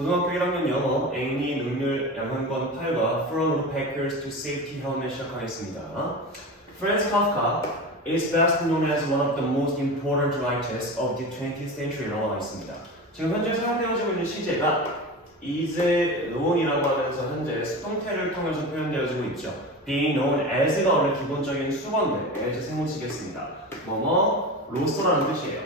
고등학교 1학년 영어 A니 능률 양한권 8과 From Packers to Safety Helmet 시작하겠습니다. Franz Kafka is best known as one of the most important writers of the 20th century라고 나와 있습니다. 지금 현재 사용되어지고 있는 시제가 is known이라고 하면서 현재 수동태를 통해서 표현되어지고 있죠. being known as가 원래 기본적인 수건데 as 세모치겠습니다. 뭐뭐 로서라는 뜻이에요.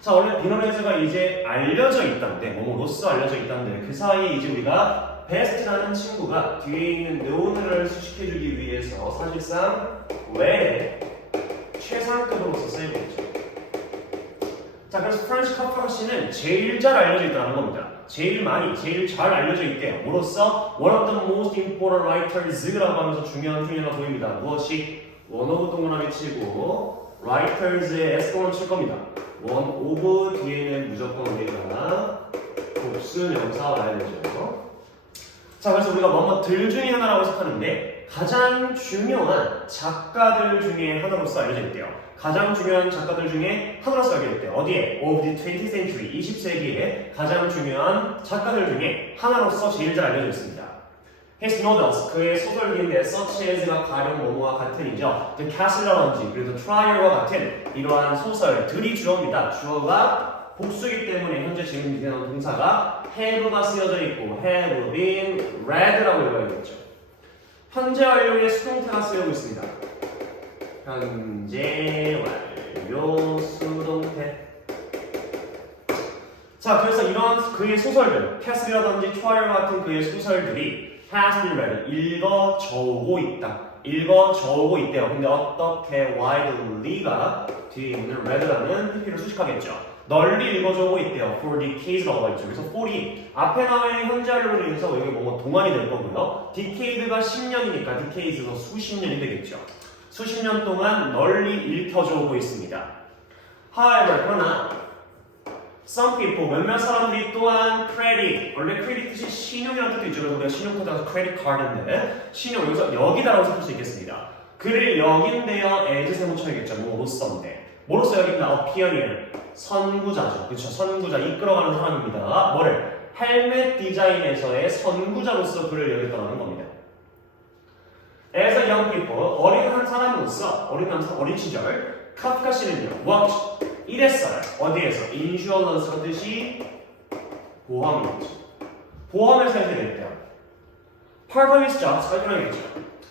자, 원래 being as가 이제 알려져 있다는데 뭐뭐로서 알려져 있다는데 그 사이에 이제 우리가 best라는 친구가 뒤에 있는 known을 수식해주기 위해서 사실상 well의 최상급으로서 쓰이고 있죠. 자, 그래서 프란츠 카프카 씨는 제일 잘 알려져 있다는 겁니다. 제일 많이, 제일 잘 알려져 있대요. 뭐로써 one of the most important writers라고 하면서 중요한 표현이 보입니다. 무엇이? one of 동그라미 치고 writers의 S번호 칠 겁니다. one of 뒤에는 무조건 우리가 복수명사 와야 되죠. 자, 그래서 우리가 뭐뭐들 중에 하나라고 생각하는데 가장 중요한 작가들 중에 하나로서 알려져 있대요. 가장 중요한 작가들 중에 하나로서 알려져 있대요. 어디에? Of the 20th century, 20세기에 가장 중요한 작가들 중에 하나로서 제일 잘 알려져 있습니다. His novels, 그의 소설기인데 such as가 가령 뭐뭐와 같은이죠. The Castle라든지 그리고 Trial과 같은 이러한 소설들이 주어입니다. 주어가 복수이기 때문에 현재 지금 진행하는 동사가 have가 쓰여져 있고 have been read라고 읽어야겠죠. 현재 완료의 수동태가 쓰여져 있습니다. 현재 완료 수동태. 자, 그래서 이런 그의 소설들, 캐슬이라든지 트라이얼 같은 그의 소설들이 has been read, 읽어져오고 있다. 읽어져오고 있대요. 근데 어떻게 widely가 뒤에 있는 read라는 PP를 수식하겠죠. 널리 읽어져오고 있대요. for decades라고 하죠. 그래서 for이 앞에 나와 있는 현재 완료로 인해서 여기 뭐뭐 동안이 될 거고요. decade가 10년이니까 decades가 수십 년이 되겠죠. 수십 년 동안 널리 읽혀져 오고 있습니다. However, 그러나 some people, 몇몇 사람들이 또한 credit, 원래 credit 뜻이 신용이라는 뜻도 있죠. 그래서 우리가 신용카드가 credit card인데 신용, 여기서 여기다라고 생각할 수 있겠습니다. 그를 여긴대요. as 세모쳐야겠죠. 뭐로서인데. 뭐로서 여긴다? A pioneer, 선구자죠. 그렇죠. 선구자, 이끌어가는 사람입니다. 뭐를? 헬멧 디자인에서의 선구자로서 그를 여겼다는 겁니다. As a young people, 어린 한 사람으로서, 어린 시절, 카프카 씨는요, worked, 일했어요. 어디에서? insurance가 뜻이 보험이었죠. 보험을 설계했대요. Part of his job, 설명하겠죠.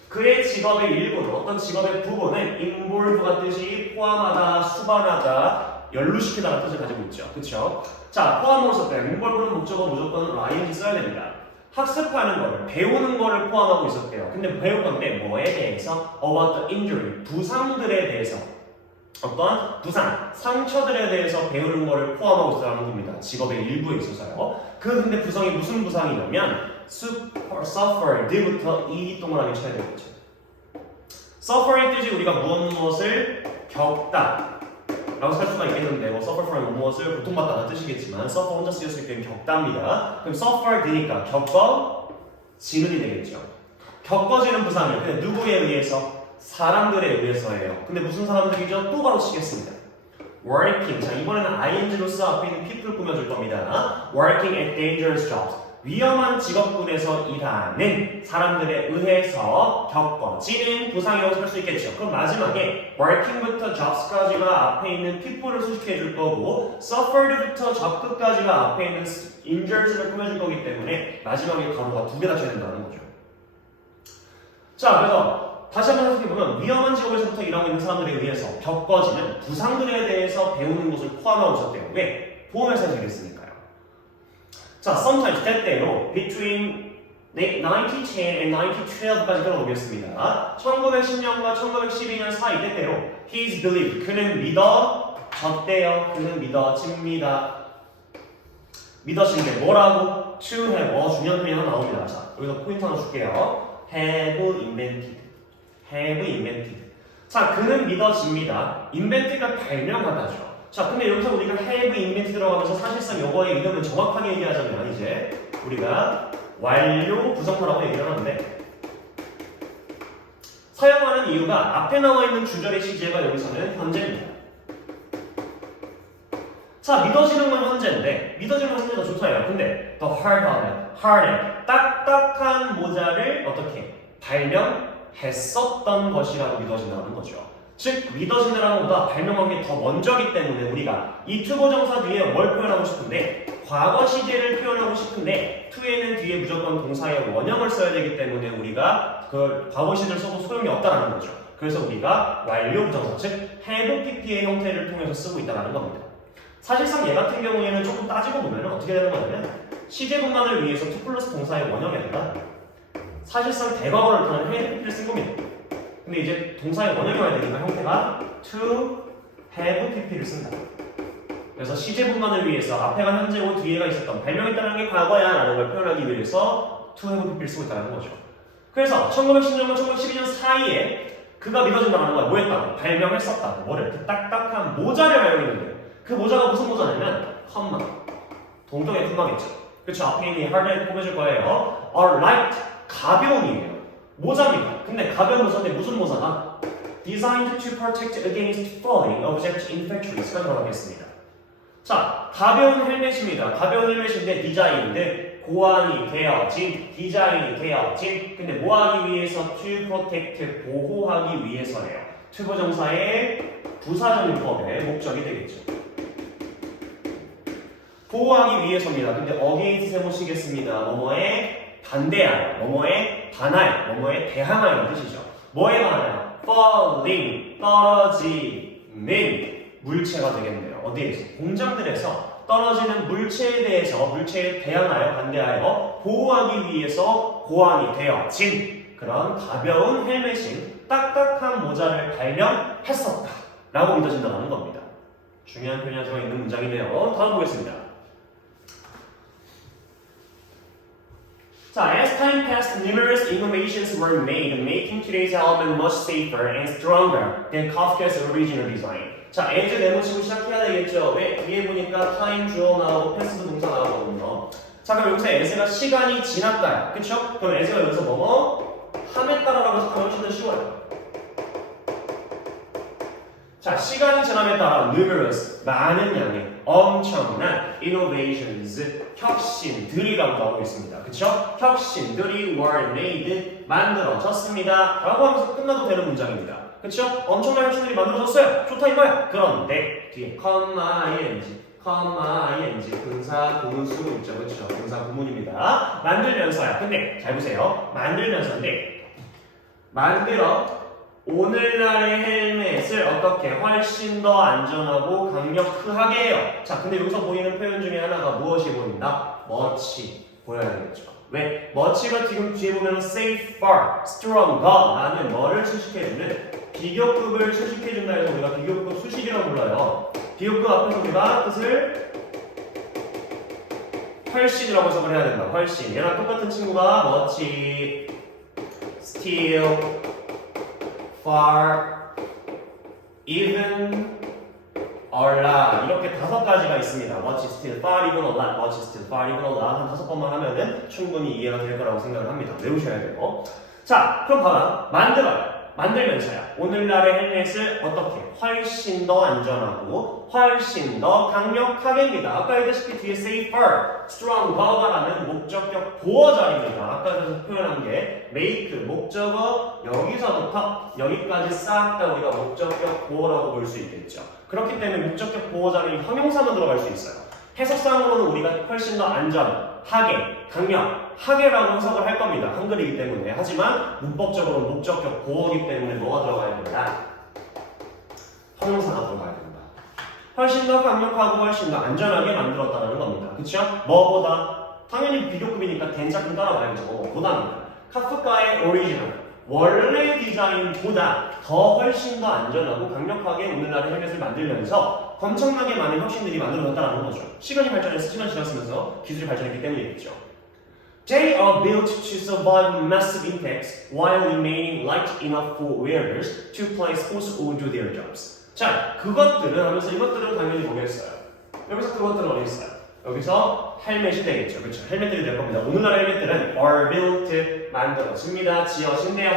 그의 직업의 일부는, 어떤 직업의 부분은 involve가 뜻이 포함하다, 수반하다, 연루시키다라는 뜻을 가지고 있죠. 그렇죠? 자, 포함으로 썼대요. involve는 목적어 무조건 ing 써야 됩니다. 학습하는 거를, 배우는 거를 포함하고 있었대요. 근데 배울 건데 뭐에 대해서? About the injury, 부상들에 대해서. 어떤 부상, 상처들에 대해서 배우는 거를 포함하고 있다는 겁니다. 직업의 일부에 있어서요. 근데 부상이 무슨 부상이냐면 suffered부터 이 동그라미 쳐야 되겠죠. suffer의 뜻이 우리가 무엇을 겪다 라고 살 수가 있겠는데 뭐 suffer from 무엇을 고통받다는 뜻이겠지만 suffer 혼자 쓰였을 때는 겪다입니다. 그럼 suffered니까 겪어지는이 되겠죠. 겪어지는 부상이요. 근데 누구에 의해서? 사람들에 의해서예요. 근데 무슨 사람들이죠? 또 바로 치겠습니다. working. 자, 이번에는 ing로서 앞에 있는 people 꾸며줄 겁니다. working at dangerous jobs. 위험한 직업군에서 일하는 사람들에 의해서 겪어지는 부상이라고 할 수 있겠죠. 그럼 마지막에 working부터 jobs까지가 앞에 있는 people를 수식해 줄 거고 suffered부터 job까지가 앞에 있는 injured를 꾸며줄 거기 때문에 마지막에 가로가 두 개 닫혀야 된다는 거죠. 자, 그래서 다시 한번 생각해보면 위험한 직업에서부터 일하고 있는 사람들에 의해서 겪어지는 부상들에 대해서 배우는 것을 포함하고 있었대요. 왜? 보험회사에서 일했으니까요. 자, sometimes 때때로 between 1910 and 1912까지 끌어오겠습니다. 1910년과 1912년 사이 때때로 he is believed, 그는 믿어졌대요. 그는 믿어집니다. 믿어진 게 뭐라고? to have, 중요한 표현이 하나 나옵니다. 자, 여기서 포인트 하나 줄게요. have invented. have invented. 자, 그는 믿어집니다. invented가 발명하다죠. 자, 근데 여기서 우리가 have invented 들어가면서 사실상 이거의 이름을 정확하게 얘기하자면 이제 우리가 완료 부정사라고 얘기를 하는데 사용하는 이유가 앞에 나와 있는 주절의 시제가 여기서는 현재입니다. 자, 믿어지는 건 현재인데 믿어지는 건 현재가 좋다예요. 근데 the hard, 딱딱한 모자를 어떻게 발명했었던 것이라고 믿어진다는 거죠. 즉 믿어진다는 것보다 발명한 게 더 먼저기 때문에 우리가 이 투보정사 뒤에 뭘 표현하고 싶은데 과거 시제를 표현하고 싶은데 to에는 뒤에 무조건 동사의 원형을 써야 되기 때문에 우리가 그 과거 시제를 써도 소용이 없다는 거죠. 그래서 우리가 완료 부정사 즉 have pp의 형태를 통해서 쓰고 있다는 겁니다. 사실상 얘 같은 경우에는 조금 따지고 보면 어떻게 되는 거냐면 시제분만을 위해서 to 플러스 동사의 원형에다가 사실상 대과거를 나타내는 have pp를 쓴 겁니다. 근데 이제 동사의 원형이 와야 되니까 형태가 to have pp를 쓴다. 그래서 시제분만을 위해서 앞에가 현재고 뒤에가 있었던 발명했다는 게 과거야 라는 걸 표현하기 위해서 to have pp를 쓰고 있다는 거죠. 그래서 1910년과 1912년 사이에 그가 믿어진다는 거야. 뭐했다고? 발명했었다고. 뭐를? 그 딱딱한 모자를 발명했는데 그 모자가 무슨 모자냐면 컴마 동격의 컴마겠죠. 그쵸? 앞에 있는 hard를 꼽아줄 거예요. are light 가벼움이에요. 모자입니다. 근데 가벼운 모자인데 무슨 모자가? Designed to protect against falling objects in factories. 들어가겠습니다. 자, 가벼운 헬멧입니다. 가벼운 헬멧인데 디자인인데 고안이 되어진, 디자인이 되어진. 근데 뭐 하기 위해서? to protect, 보호하기 위해서래요. 투부정사의 부사적인 법의 목적이 되겠죠. 보호하기 위해서입니다. 근데 against 세모시겠습니다. 뭐뭐에 반대하여, 뭐뭐에 반하여, 뭐뭐에 대항하여 뜻이죠. 뭐에 반하여? falling, 떨어지는 물체가 되겠네요. 어디에서? 공장들에서 떨어지는 물체에 대해서 물체에 대항하여 반대하여 보호하기 위해서 고안이 되어진 그런 가벼운 헬멧인 딱딱한 모자를 발명했었다 라고 믿어진다는 겁니다. 중요한 표현이 들어 있는 문장인데요. 다음 보겠습니다. 자, as time passed, numerous innovations were made, making today's element much safer and stronger than Kafka's original design. 자, as 네모치고 시작해야 되겠죠. 왜? 뒤에 보니까 time 주어 나오고 패스도 동사 나오거든요. 자, 그럼 여기서 as가 시간이 지났다. 그쵸? 그럼 as가 여기서 뭐뭐? 함에 따라라고 해서 훨씬 더 쉬워요. 자, 시간이 지남에 따라 numerous, 많은 양의 엄청난 innovations, 혁신들이라고 나오고 있습니다. 그쵸? 혁신들이 were made, 만들어졌습니다. 라고 하면서 끝나도 되는 문장입니다. 그쵸? 엄청난 혁신들이 만들어졌어요. 좋다 이거야. 그런데 뒤에 ing, 분사 구문 쓰고 있죠. 그쵸? 분사 구문입니다. 만들면서야. 근데 잘 보세요. 만들면서인데 만들어 오늘날의 헬멧을 어떻게 훨씬 더 안전하고 강력하게 해요. 자, 근데 여기서 보이는 표현 중에 하나가 무엇이 보인다? much 보여야 되겠죠. 왜? much가 지금 뒤에 보면 safer, stronger 라는 뭐를 수식해주는 비교급을 수식해준다 해서 우리가 비교급 수식이라고 불러요. 비교급 앞에서 우리가 뜻을 훨씬이라고 해석을 해야 된다. 훨씬. 얘랑 똑같은 친구가 much, still, far, even, a lot 이렇게 5가지가 있습니다. much, still, far, even, a lot, much, still, far, even, a lot 한 5번만 하면은 충분히 이해가 될 거라고 생각을 합니다. 외우셔야 돼요. 자, 그럼 봐라. 만들면서야 오늘날의 헬멧을 어떻게 훨씬 더 안전하고 훨씬 더 강력하게입니다. 아까 얘기했다시피 뒤에 safer, stronger라는 목적격 보어절입니다. 아까 그래서 표현한 게 make, 목적어 여기서부터 여기까지 싹 다 우리가 목적격 보어라고 볼 수 있겠죠. 그렇기 때문에 목적격 보어절이 형용사만 들어갈 수 있어요. 해석상으로는 우리가 훨씬 더 안전하게, 강력하게라고 해석을 할 겁니다. 한글이기 때문에. 하지만 문법적으로는 목적격 보어이기 때문에 뭐가 들어가야 된다? 형용사가 들어가야 된다. 훨씬 더 강력하고 훨씬 더 안전하게 만들었다는 겁니다. 그쵸? 뭐보다? 당연히 비교급이니까 된작품 따라가야죠. 보다입니다. 카프카의 오리지널. 원래 디자인보다 더 훨씬 더 안전하고 강력하게 오늘날의 헬멧을 만들면서 엄청나게 많은 혁신들이 만들어졌다는 거죠. 시간이 발전해서 시간이 지났으면서 기술이 발전했기 때문이겠죠. They are built to survive massive impacts while remaining light enough for wearers to play sports or do their jobs. 자, 그것들은 하면서 이것들은 당연히 뭐겠어요? 여기서 그것들은 어디 있어요? 여기서 헬멧이 되겠죠. 그렇죠? 헬멧들이 될 겁니다. 오늘날 헬멧들은 are built 만들어집니다. 지어진대요.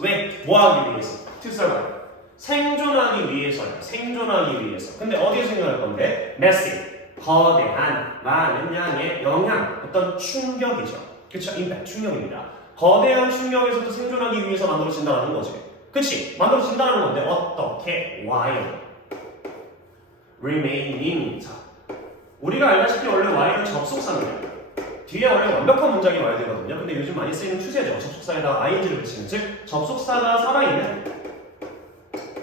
왜? 뭐 하기 위해서? To survive. 생존하기 위해서요. 생존하기 위해서. 근데 어디에 생존할 건데? massive, 거대한, 많은 양의 영향, 어떤 충격이죠. 그쵸? 임팩트, 충격입니다. 거대한 충격에서도 생존하기 위해서 만들어진다는 거지. 그치? 만들어진다는 건데 어떻게? while remaining. 자, 우리가 알다시피 원래 while은 접속사입니다. 뒤에 원래 완벽한 문장이 와야 되거든요. 근데 요즘 많이 쓰이는 추세죠. 접속사에다가 ing를 붙이는, 즉 접속사가 살아있는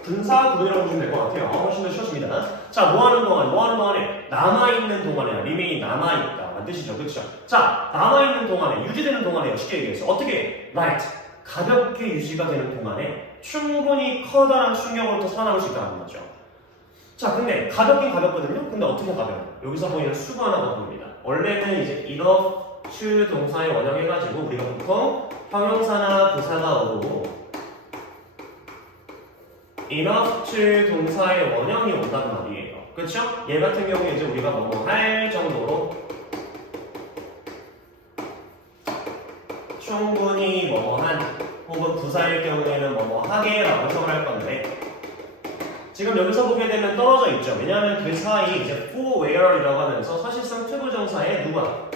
분사 구조라고 보시면 될 것 같아요. 훨씬 더 쉬워집니다. 자, 뭐하는 동안에 남아있는 동안에 remain 남아있다 라는 뜻이죠. 그렇죠? 자, 남아있는 동안에 유지되는 동안에 쉽게 얘기해서 어떻게 light 가볍게 유지가 되는 동안에 충분히 커다란 충격으로부터 살아남을 수 있다는 거죠. 자, 근데 가볍긴 가볍거든요. 근데 어떻게 가벼워요? 여기서 보이는 수가 하나 더 보입니다. 원래는 이제 enough to 동사에 원형해가지고 우리가 보통 형용사나 부사가 오고 enough to 동사의 원형이 온단 말이에요. 그렇죠? 얘 같은 경우에 이제 우리가 뭐뭐 할 정도로 충분히 뭐뭐한 혹은 부사일 경우에는 뭐뭐 하게라고 해석을 할 건데 지금 여기서 보게 되면 떨어져 있죠. 왜냐하면 그 사이 이제 for where이라고 하면서 사실상 투부정사에 누가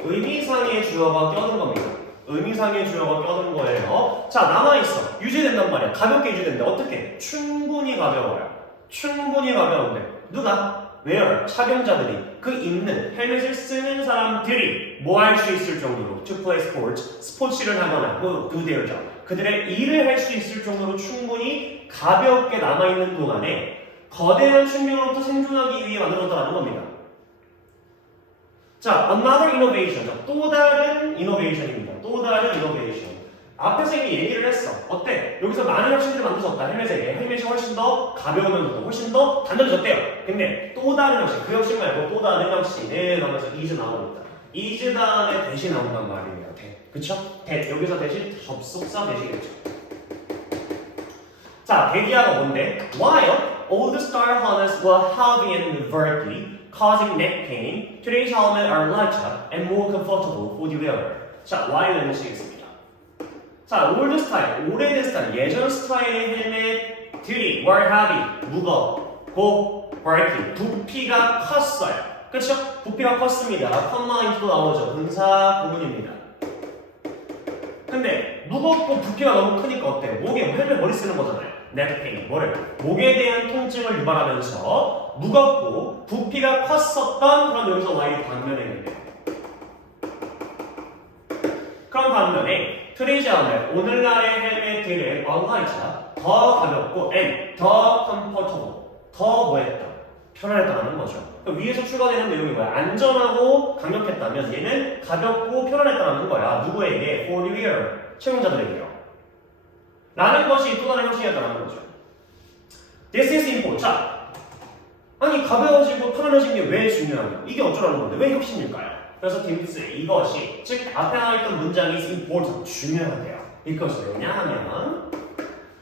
의미상의 주어가 껴든 겁니다. 의미상의 주어가 껴든 거예요. 자, 남아있어. 유지된단 말이야. 가볍게 유지된다. 어떻게? 충분히 가벼워요. 충분히 가벼운데 누가? where? 착용자들이 그 입는 헬멧을 쓰는 사람들이 뭐 할 수 있을 정도로 to play sports, 스포츠를 하거나 do their job 그들의 일을 할 수 있을 정도로 충분히 가볍게 남아있는 동안에 거대한 충격으로부터 생존하기 위해 만들어졌다는 겁니다. 자, another innovation. 자, 또 다른 innovation입니다. 또 다른 innovation. 앞에서 이미 얘기를 했어. 어때? 여기서 많은 혁신들이 만들어졌다. 헬멧이 훨씬 더 가벼우면서도 훨씬 더 단단해졌대요. 근데 또 다른 혁신, 그 혁신 말고 또 다른 혁신을 하면서 is 나옵니다. is 다음에 대시 나온단 말이에요. 그쵸? 여기서 대신 접속사 대시겠죠. 자, 대기하가 뭔데? While all the star harness were heavy and bulky, causing neck pain, today's helmets are lighter and more comfortable for the wearer. 자, while는 시겠습니다. 자, 올드 스타일, 오래된 스타일, 예전 스타일의 헬멧들이 were heavy, 무겁고 bulky, 부피가 컸어요. 그쵸? 부피가 컸습니다. 컴마인트도 나오죠. 분사 구문입니다. 근데 무겁고 부피가 너무 크니까 어때? 목에 헬멧 머리 쓰는 거잖아요. 넥페인, 뭐를? 목에 대한 통증을 유발하면서 무겁고 부피가 컸었던 그런 여기서 Y이 반면에 있는데요. 그런 반면에 트레이저는 오늘날의 헬멧들은 언라이트가 더 가볍고 and 더 comfortable, 더 뭐했다? 편안했다는 거죠. 위에서 추가되는 내용이 뭐야? 안전하고 강력했다면 얘는 가볍고 편안했다는 거야. 누구에게? For the wearer, 채용자들에게요. 라는 것이 또 다른 혁신이었다는 거죠. This is important. 자, 아니 가벼워지고 편안해진 게 왜 중요하냐? 이게 어쩌라는 건데 왜 혁신일까요? 그래서 this 이것이 즉 앞에 나와 있던 문장이 is important 중요하대요. because 왜냐하면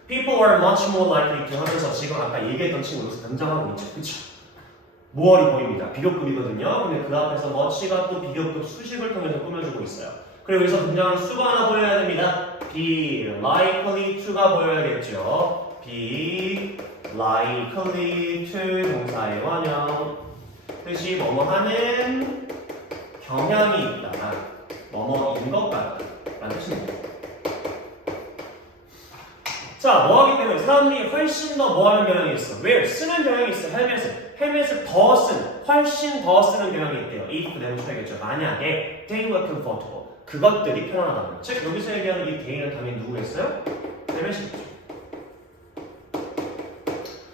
people are much more likely to 하면서 지금 아까 얘기했던 친구로서 등장하고 있죠. 그쵸? 모월이 보입니다. 비교급이거든요. 근데 그 앞에서 much가 또 비교급 수식을 통해서 꾸며주고 있어요. 그리고 여기서 등장하는 수가 하나 보여야 됩니다. be likely to가 보여야겠죠. be likely to 동사의 원형 뜻이 뭐뭐 하는 경향이 있다. 뭐뭐인 것 같다 라는 뜻입니다. 자, 뭐하기 때문에 사람들이 훨씬 더 뭐하는 경향이 있어. 왜? 쓰는 경향이 있어. 헬멧을 더 쓰는, 훨씬 더 쓰는 경향이 있대요. if 내용 쳐야겠죠. 만약에 they were comfortable. 그것들이 편안하다는 거. 즉 여기서 얘기하는 이 they는 당연히 누구겠어요? 헬멧이겠죠.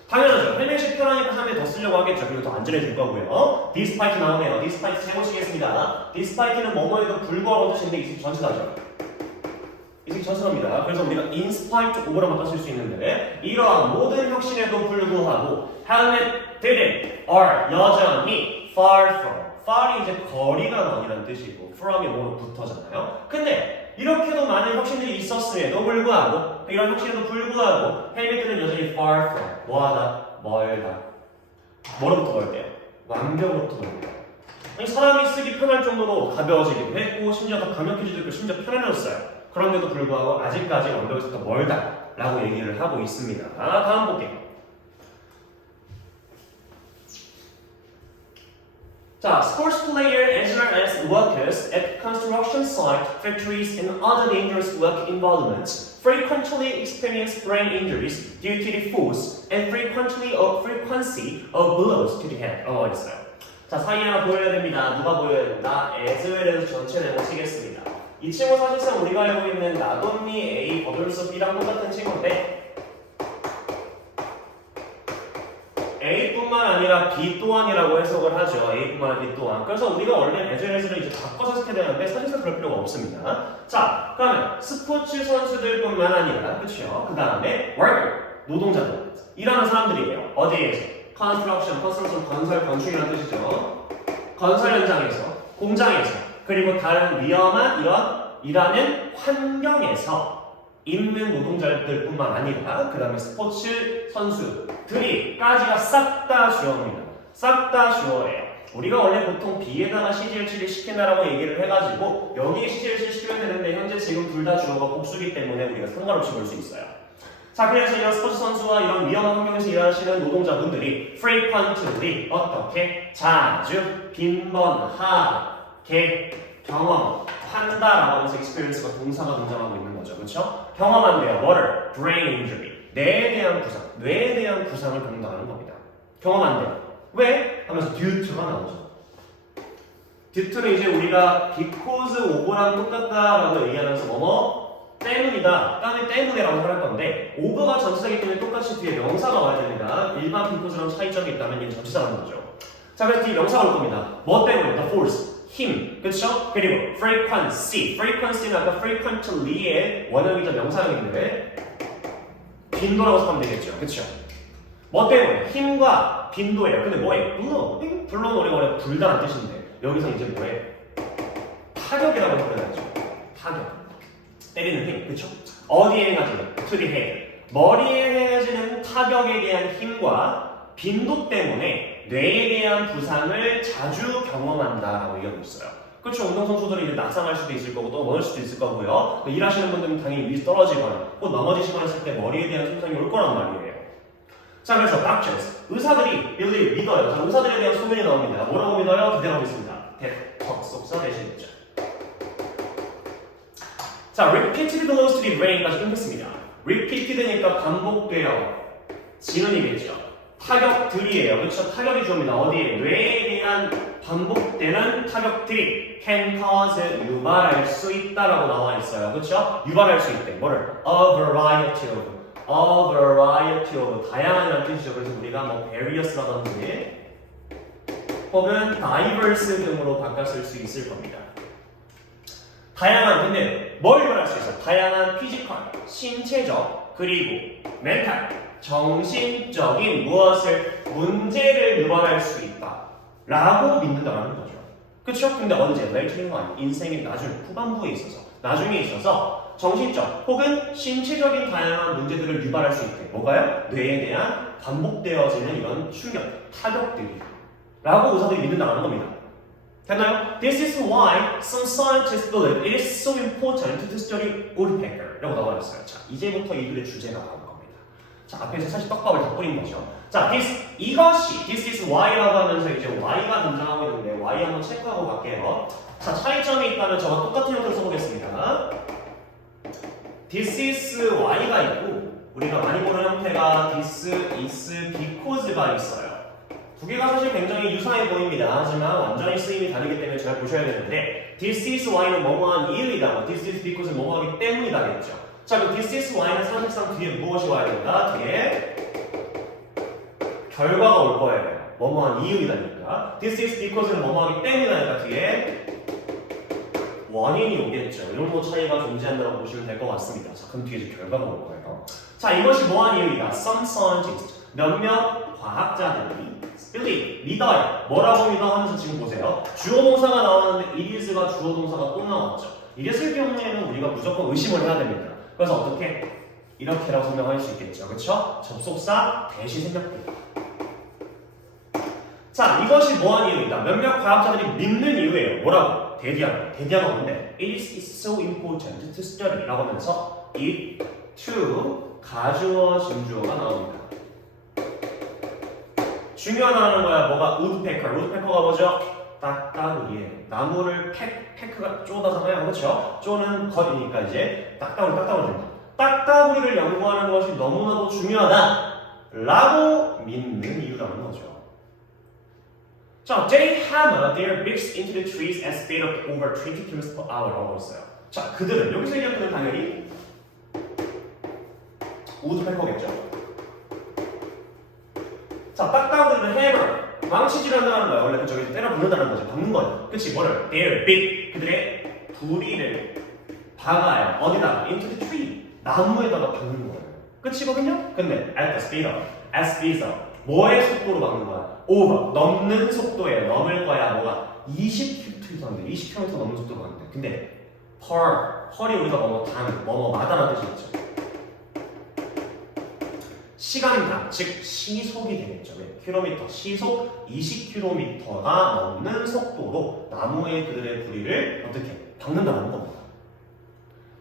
당연하죠. 헬멧이 편하니까 사람들이 더 쓰려고 하겠죠. 그리고 더 안전해질 거고요. despite 나오네요. despite 세보시겠습니다. despite는 뭐뭐에도 불구하고 뜻인데 이식 전치사죠. 이식 전치사입니다. 그래서 우리가 in spite of라고 쓸 수 있는데 이러한 모든 혁신에도 불구하고 헬멧들은 are 여전히 far from far이 이제 거리가 먼이라는 뜻이고 from이 뭐로 붙어잖아요. 근데 이렇게도 많은 혁신들이 있었음에도 불구하고 이런 혁신에도 불구하고 헬멧들은 여전히 far from 뭐하다? 멀다. 뭐로부터 멀대요? 완벽으로부터 멀대요. 아니 사람이 쓰기 편할 정도로 가벼워지기도 했고 심지어 더 강력해지고 심지어 편안해졌어요. 그런데도 불구하고 아직까지 완벽에서부터 멀다 라고 얘기를 하고 있습니다. 다음 볼게요. 자, sports player as well as workers at construction site, factories, and other dangerous work environments frequently experience brain injuries due to the force and frequency of blows to the head. 있어요. 자, 사이 하나 보여야 됩니다. 누가 보여야 된다? as well as 전체 내용 치겠습니다. 이 친구 사실상 우리가 알고 있는 not only A, but also B랑 똑같은 친구인데 A뿐만 아니라 B 또한이라고 해석을 하죠. A뿐만 아니라 B 또한. 그래서 우리가 원래 as-를 이제 바꿔서 해석해야 되는데 사실상 그럴 필요가 없습니다. 자, 그러면 스포츠 선수들뿐만 아니라 그렇죠. 그 다음에 worker, 노동자들, 일하는 사람들이에요. 어디에서? construction, 건설, 건축이라는 뜻이죠. 건설 현장에서, 공장에서, 그리고 다른 위험한 이런 일하는 환경에서 있는 노동자들뿐만 아니라 그 다음에 스포츠 선수들이까지가 싹 다 주어입니다. 싹 다 주어예요. 우리가 원래 보통 B에다가 CGLC를 시킨다라고 얘기를 해가지고 여기에 CGLC를 시키면 되는데 현재 지금 둘 다 주어가 복수기 때문에 우리가 상관없이 볼 수 있어요. 자, 그래서 이런 스포츠 선수와 이런 위험한 환경에서 일하시는 노동자분들이 frequently 어떻게 자주 빈번하게 경험한다라고 하면서 experience가 동사가 등장하고 있는 거죠. 그렇죠? 경험한대요. 뭐를? brain injury. 뇌에 대한 부상을 경험하는 겁니다. 경험한대요. 왜? 하면서 due to가 나오죠. due to는 이제 우리가 because of랑 똑같다라고 얘기하면서 뭐뭐 때문이다, 때문에라고 할 건데 over가 전치사이기 때문에 똑같이 뒤에 명사가 와야 됩니다. 일반 because랑 차이점이 있다면 이게 전치사라는 거죠. 자, 그래서 뒤에 명사가 올 겁니다. 뭐 때문에? the force, 힘, 그쵸? 그리고 frequency는 아까 frequently의 원형이자 명사형인데 빈도라고 하면 되겠죠, 그쵸? 뭐 때문에? 힘과 빈도예요. 근데 뭐예요? 물론 우리가 원래 불다란 뜻인데 여기서 이제 뭐예요? 타격이라고 표현하죠. 타격. 때리는 힘, 그쵸? 어디에 행하지는? to the head. 머리에 행하지는 타격에 대한 힘과 빈도 때문에 뇌에 대한 부상을 자주 경험한다라고 얘기하고 있어요. 그렇죠. 운동선수들이 이제 낙상할 수도 있을 거고 또 넘어질 수도 있을 거고요. 일하시는 분들은 당연히 위에서 떨어지거나 또 넘어지시거나 했을 때 머리에 대한 손상이 올 거란 말이에요. 자, 그래서 doctors, 의사들이 believe, 믿어요. 자, 의사들에 대한 소문이 나옵니다. 뭐라고 믿어요? 기대하고 있습니다. 접속사 대신했죠. 자, repeated blows to the brain까지 끊겠습니다. repeated니까 반복되어 지는이겠죠. 타격들이에요. 그렇죠? 타격이 주어입니다. 어디에? 뇌에 대한 반복되는 타격들이 can cause 유발할 수 있다라고 나와 있어요. 그렇죠? 유발할 수 있대. 뭐를? a variety of 다양한이라는 뜻이죠. 그래서 우리가 뭐 various라든지 혹은 diverse 등으로 바꿨을 수 있을 겁니다. 다양한, 근데 뭘 유발할 수 있어요? 다양한 피지컬, 신체적, 그리고 멘탈, 정신적인 무엇을 문제를 유발할 수 있다 라고 믿는다는 거죠. 그쵸? 근데 언제? later on, 인생의 후반부에 있어서 정신적 혹은 신체적인 다양한 문제들을 유발할 수 있대. 뭐가요? 뇌에 대한 반복되어지는 이런 충격, 타격들이 라고 의사들이 믿는다는 겁니다. 됐나요? This is why some scientists believe it is so important to study woodpecker 라고 나와 있어요. 자, 이제부터 이들의 주제가 나온 겁니다. 자, 앞에서 사실 떡밥을 다 뿌린 거죠. 자, this is why라고 하면서 이제 why가 등장하고 있는데 why 한번 체크하고 갈게요. 자, 차이점이 있다면 저와 똑같은 형태로 써보겠습니다. This is why가 있고 우리가 많이 보는 형태가 this is because가 있어요. 두 개가 사실 굉장히 유사해 보입니다. 하지만 완전히 쓰임이 다르기 때문에 잘 보셔야 되는데 this is why는 뭐뭐한 이유이다, this is because는 뭐뭐하기 때문이다겠죠. 자, 그럼 this is why는 사실상 뒤에 무엇이 와야 된다? 뒤에 결과가 올 거예요. 뭐뭐한 이유이다니까. This is because는 뭐뭐하기 때문이다니까 뒤에 원인이 오겠죠. 이런 거 차이가 존재한다고 보시면 될 것 같습니다. 자, 그럼 뒤에 이제 결과가 올 거예요. 자, 이것이 뭐한 이유이다? Some scientists, 몇몇 과학자들이 believe, 믿어요. 뭐라고 믿어 하면서 지금 보세요. 주어 동사가 나왔는데 it is가 주어 동사가 또 나왔죠. 이랬을 경우에는 우리가 무조건 의심을 해야 됩니다. 그래서 어떻게? 이렇게라고 설명할 수 있겠죠. 그렇죠? 접속사 대시 생략됩니다. 자, 이것이 뭐한 이유이다? 몇몇 과학자들이 믿는 이유예요. 뭐라고? 대디아가 뭔데? It is so important to study 라고 하면서 it to 가주어, 진주어가 나옵니다. 중요하다는 거야. 뭐가 우드페커. 우드페커가 뭐죠? 딱따구리예요. 나무를 페크가 쪼다잖아요. 그렇죠? 쪼는 것이니까 이제 딱따구리 된다. 딱따구리를 연구하는 것이 너무나도 중요하다 라고 믿는 이유라는 거죠. 자, they hammer their beaks into the trees at speed of over 20 km per hour라고 했어요. 자, 그들은 여기서 얘기한 그들은 당연히 우드페커겠죠. 자, 딱따구리를 hammer 망치질한다는 거야. 원래 그쪽에서 때려 박는다는 거죠. 박는 거예요. 그치? 뭐를? Their beak 그들의 부리를 박아요. 어디다가? Into the tree 나무에다가 박는 거예요. 끝이거든요? 근데 at the speed of 뭐의 속도로 박는 거야? over 넘는 속도에 넘을 거야. 뭐가? 20km 20km 넘는 속도로 박는데 근데 per이 우리가 뭐뭐마다라는 뜻이겠죠. 시간당, 즉 시속이 되겠죠. 킬로미터, 시속 20km가 넘는 속도로 나무의 그들의 부리를 어떻게 박는다는 겁니다.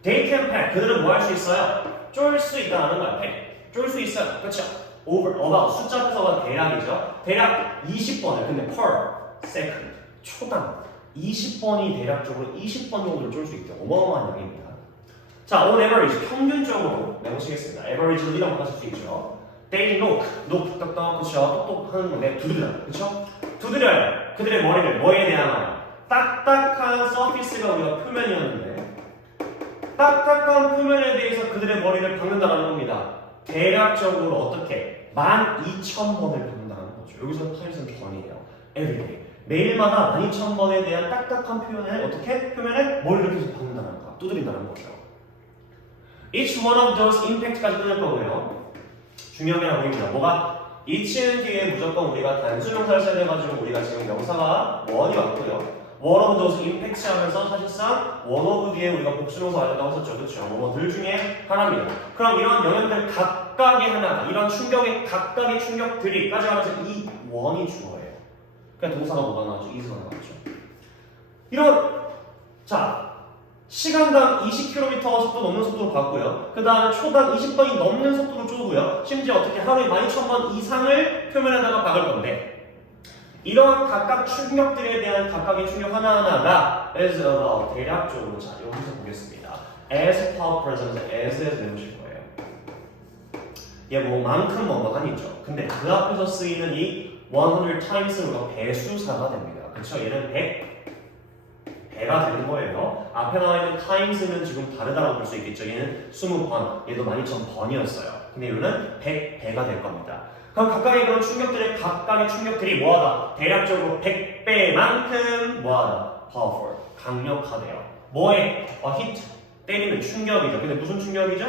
They can pack, 그들은 뭐 할 수 있어요? 쫄 수 있다는 거야. pack, 쫄 수 있어요. 그렇죠? over, about, 숫자 앞에서가 대략이죠. 대략 20번을, 근데 per second, 초당 20번이 대략적으로 20번 정도를 쫄 수 있대. 어마어마한 양입니다. 자, on average, 평균적으로 내보시겠습니다. average로 이런 거 하실 수 있죠. They look, 똑똑, 그쵸? 똑똑 하는 건데, 두드려, 그쵸? 두드려요. 그들의 머리를 뭐에 대항하여? 딱딱한 서피스가 우리가 표면이었는데, 딱딱한 표면에 대해서 그들의 머리를 박는다는 겁니다. 대략적으로 어떻게? 12,000번을 박는다는 거죠. 여기서 타임스는 번이에요. everyday. 매일마다 12,000번에 대한 딱딱한 표면에 어떻게? 표면에 머리를 계속 박는다는 거, 두드린다는 거죠. Each one of those impact까지 끊을 거고요. 중요한 게 나옵니다. 뭐가? each는 뒤에 무조건 우리가 단수명사를 써야 돼가지고 우리가 지금 명사가 one이 왔고요. one of those impacts 하면서 사실상 one of 뒤에 우리가 복수명사 와야 된다고 썼죠. 그렇죠? 뭐들 중에 하나입니다. 그럼 이런 영역들 각각의 하나, 이런 충격의 각각의 충격들이까지 하면서 이 one이 주어예요. 그러니까 동사가 뭐가 나왔죠? is가 나왔죠. 이런 자 시간당 20km 속도 넘는 속도로 봤고요. 그 다음에 초당 20번이 넘는 속도로 쪼고요. 심지어 어떻게 하루에 12,000번 이상을 표면에다가 박을 건데 이런 각각 충격들에 대한 각각의 충격 하나하나가 as about 대략적으로 자 여기서 보겠습니다. as power present as에서 내보실 거예요. 얘 뭐만큼 뭐뭐하니죠. 근데 그 앞에서 쓰이는 이 100 times가 배수사가 됩니다. 그렇죠? 얘는 100배가 되는 거예요. 앞에 나와 있는 times는 지금 다르다고 볼 수 있겠죠. 얘는 20번, 얘도 12,000번이었어요. 근데 얘는 100배가 될 겁니다. 그럼 각각의 그런 충격들의 각각의 충격들이 뭐하다? 대략적으로 100배만큼 뭐하다? powerful, 강력하대요. 뭐에? hit, 때리는 충격이죠. 근데 무슨 충격이죠?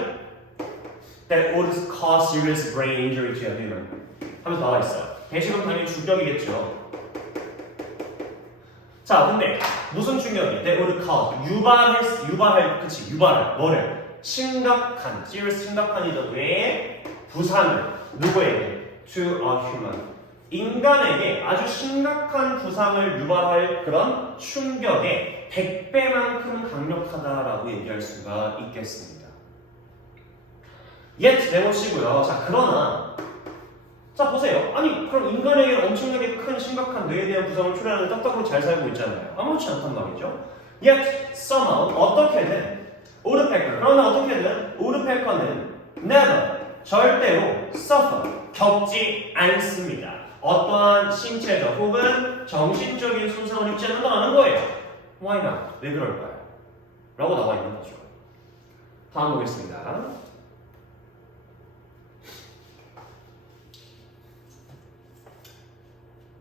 That would cause serious brain injury to a human. 하면서 나와 있어요. 대신은 당연히 충격이겠죠. 자, 근데 무슨 충격이? That would cause 유발할 뭐를? 심각한, serious 심각한이죠. 왜? 부상을 누구에게? To a human. 인간에게 아주 심각한 부상을 유발할 그런 충격에 100배만큼 강력하다라고 얘기할 수가 있겠습니다. yet 내놓으시고요. 자, 그러나 자 보세요. 아니 그럼 인간에게 엄청나게 큰 심각한 뇌에 대한 부상을 초래하는 딱딱으로 잘 살고 있잖아요. 아무렇지 않단 말이죠. Yet somehow 어떻게든 우드페커 그러나 어떻게든 우드페커는 never 절대로 suffer 겪지 않습니다. 어떠한 신체적 혹은 정신적인 손상을 입지 않는다는 거예요. Why not? 왜 그럴까요? 라고 나와 있는 거죠. 다음 보겠습니다.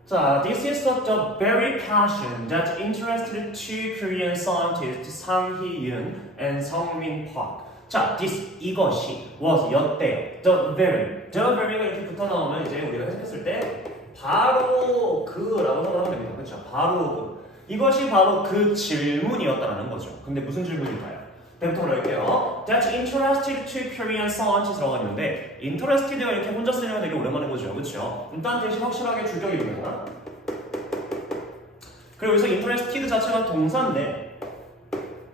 자, this is the very passion that interested two Korean scientists, Sang Hee-yoon and Sung-min Park. 자, 이것이 was 였대. The very가 이렇게 붙어 나오면 이제 우리가 해석했을 때 바로 그라고 생각하면 됩니다. 그렇죠? 바로 그. 이것이 바로 그 질문이었다는 거죠. 근데 무슨 질문일까요? 내부터 볼게요. That interested two Korean scientists라고 했는데 interested가 이렇게 혼자 쓰려면 되게 오랜만에 보죠. 그렇죠? 일단 대신 확실하게 주격입니다. 그리고 여기서 interested 자체가 동사인데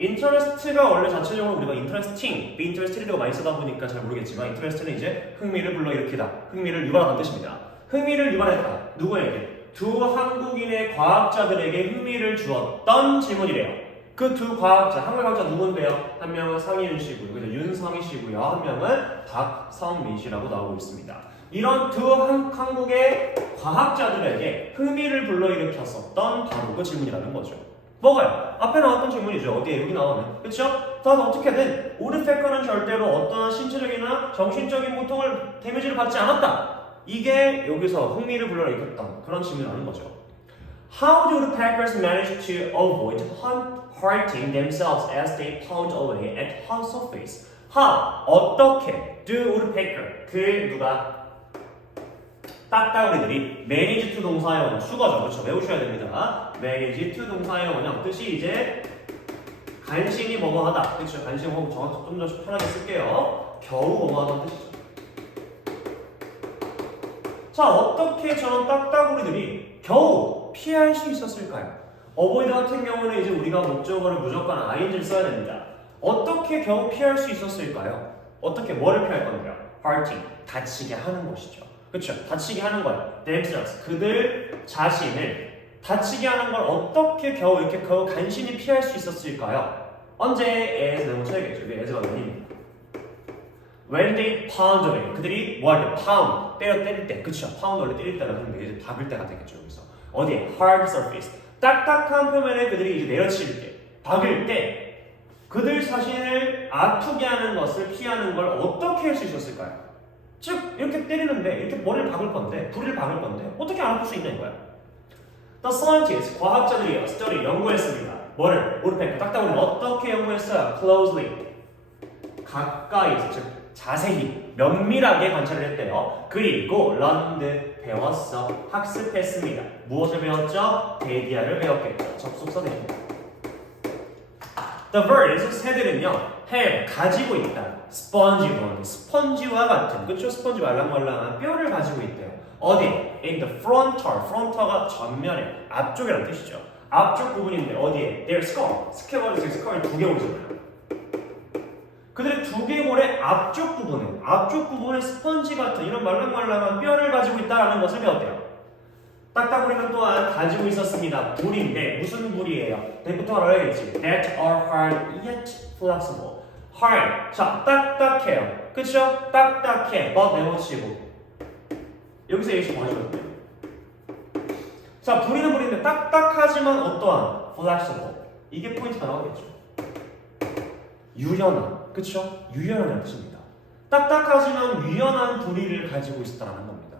interest가 원래 자체적으로 우리가 interesting, be interested라고 많이 쓰다 보니까 잘 모르겠지만 interest는 이제 흥미를 불러일으키다, 흥미를 유발하다는 뜻입니다. 흥미를 유발했다. 누구에게? 두 한국인의 과학자들에게 흥미를 주었던 질문이래요. 그 두 과학자, 한국 과학자 누군데요? 한 명은 상희윤 씨고요. 그래서 윤성희 씨고요. 한 명은 박성민 씨라고 나오고 있습니다. 이런 두 한국의 과학자들에게 흥미를 불러일으켰었던 바로 그 질문이라는 거죠. 뭐가요? 앞에 나왔던 질문이죠. 어디에? 여기 나오면. 그렇죠? 다 어떻게든 오르페커는 절대로 어떤 신체적이나 정신적인 고통을 데미지를 받지 않았다. 이게 여기서 흥미를 불러일으켰던 그런 질문이라는 거죠. How do the Packers manage to avoid hurting themselves as they pound away at hot surface? How? 어떻게 do woodpecker 그 누가 딱따구리들이 manage to 동사의 원형 수거죠. 그렇죠? 외우셔야 됩니다. manage to 동사의 원형 뜻이 이제 간신히 뭐뭐하다. 그렇죠? 간신히 좀 더 편하게 쓸게요. 겨우 뭐뭐하다는 뜻이죠. 자, 어떻게 저런 딱따구리들이 겨우 피할 수 있었을까요? avoid 같은 경우는 이제 우리가 목적어를 무조건 ing를 써야 됩니다. 어떻게 겨우 피할 수 있었을까요? 어떻게 뭐를 피할 건데요? hurting, 다치게 하는 것이죠. 그렇죠? 다치게 하는 거예요. themselves, 그들 자신을 다치게 하는 걸 어떻게 겨우 이렇게 겨우 간신히 피할 수 있었을까요? 언제 as 내용 쳐야겠죠. 이게 as가 원인입니다. When they pound away, 그들이 뭐 할 때? pound, 때릴 때, 그쵸? pound 원래 때릴 때라고 하는데 이제 박을 때가 되겠죠. 여기서 어디에? hard surface, 딱딱한 표면에 그들이 이제 내려칠 때, 박을 때, 그들 자신을 아프게 하는 것을 피하는 걸 어떻게 할 수 있었을까요? 즉 이렇게 때리는데 이렇게 머리를 박을 건데, 부리를 박을 건데 어떻게 안 아플 수 있는 거야? The scientists, 과학자들이 study 연구했습니다. 뭐를? woodpecker, 딱딱이를 어떻게 연구했어요? closely, 가까이, 즉 자세히, 면밀하게 관찰을 했대요. 그리고 learned, 배웠어, 학습했습니다. 무엇을 배웠죠? 데디아를 배웠겠죠. 접속사입니다. The birds, 새들은요, have, 가지고 있다. spongy bone, 스펀지와 같은, 그쵸? 스펀지 말랑말랑한 뼈를 가지고 있대요. 어디? In the frontal, frontal가 전면에, 앞쪽이라는 뜻이죠. 앞쪽 부분인데 어디에? Their skull, 스케버리스 스컬 두개골이잖아요. 그들의 두개골의 앞쪽 부분에 스펀지 같은 이런 말랑말랑한 뼈를 가지고 있다는 것을 배웠대요. 딱따구리는 또한 가지고 있었습니다. 불인데 무슨 불이에요? 내부터 알아야겠지. That are hard yet flexible. hard, 자 딱딱해요. 그쵸? 딱딱해. but 내워치고 여기서 예시 뭐 해줬대요? 자, 불이는 불인데 딱딱하지만 어떠한? flexible. 이게 포인트가 나오겠죠. 유연한, 그쵸? 유연한 뜻입니다. 딱딱하지만 유연한 부리를 가지고 있었다는 겁니다.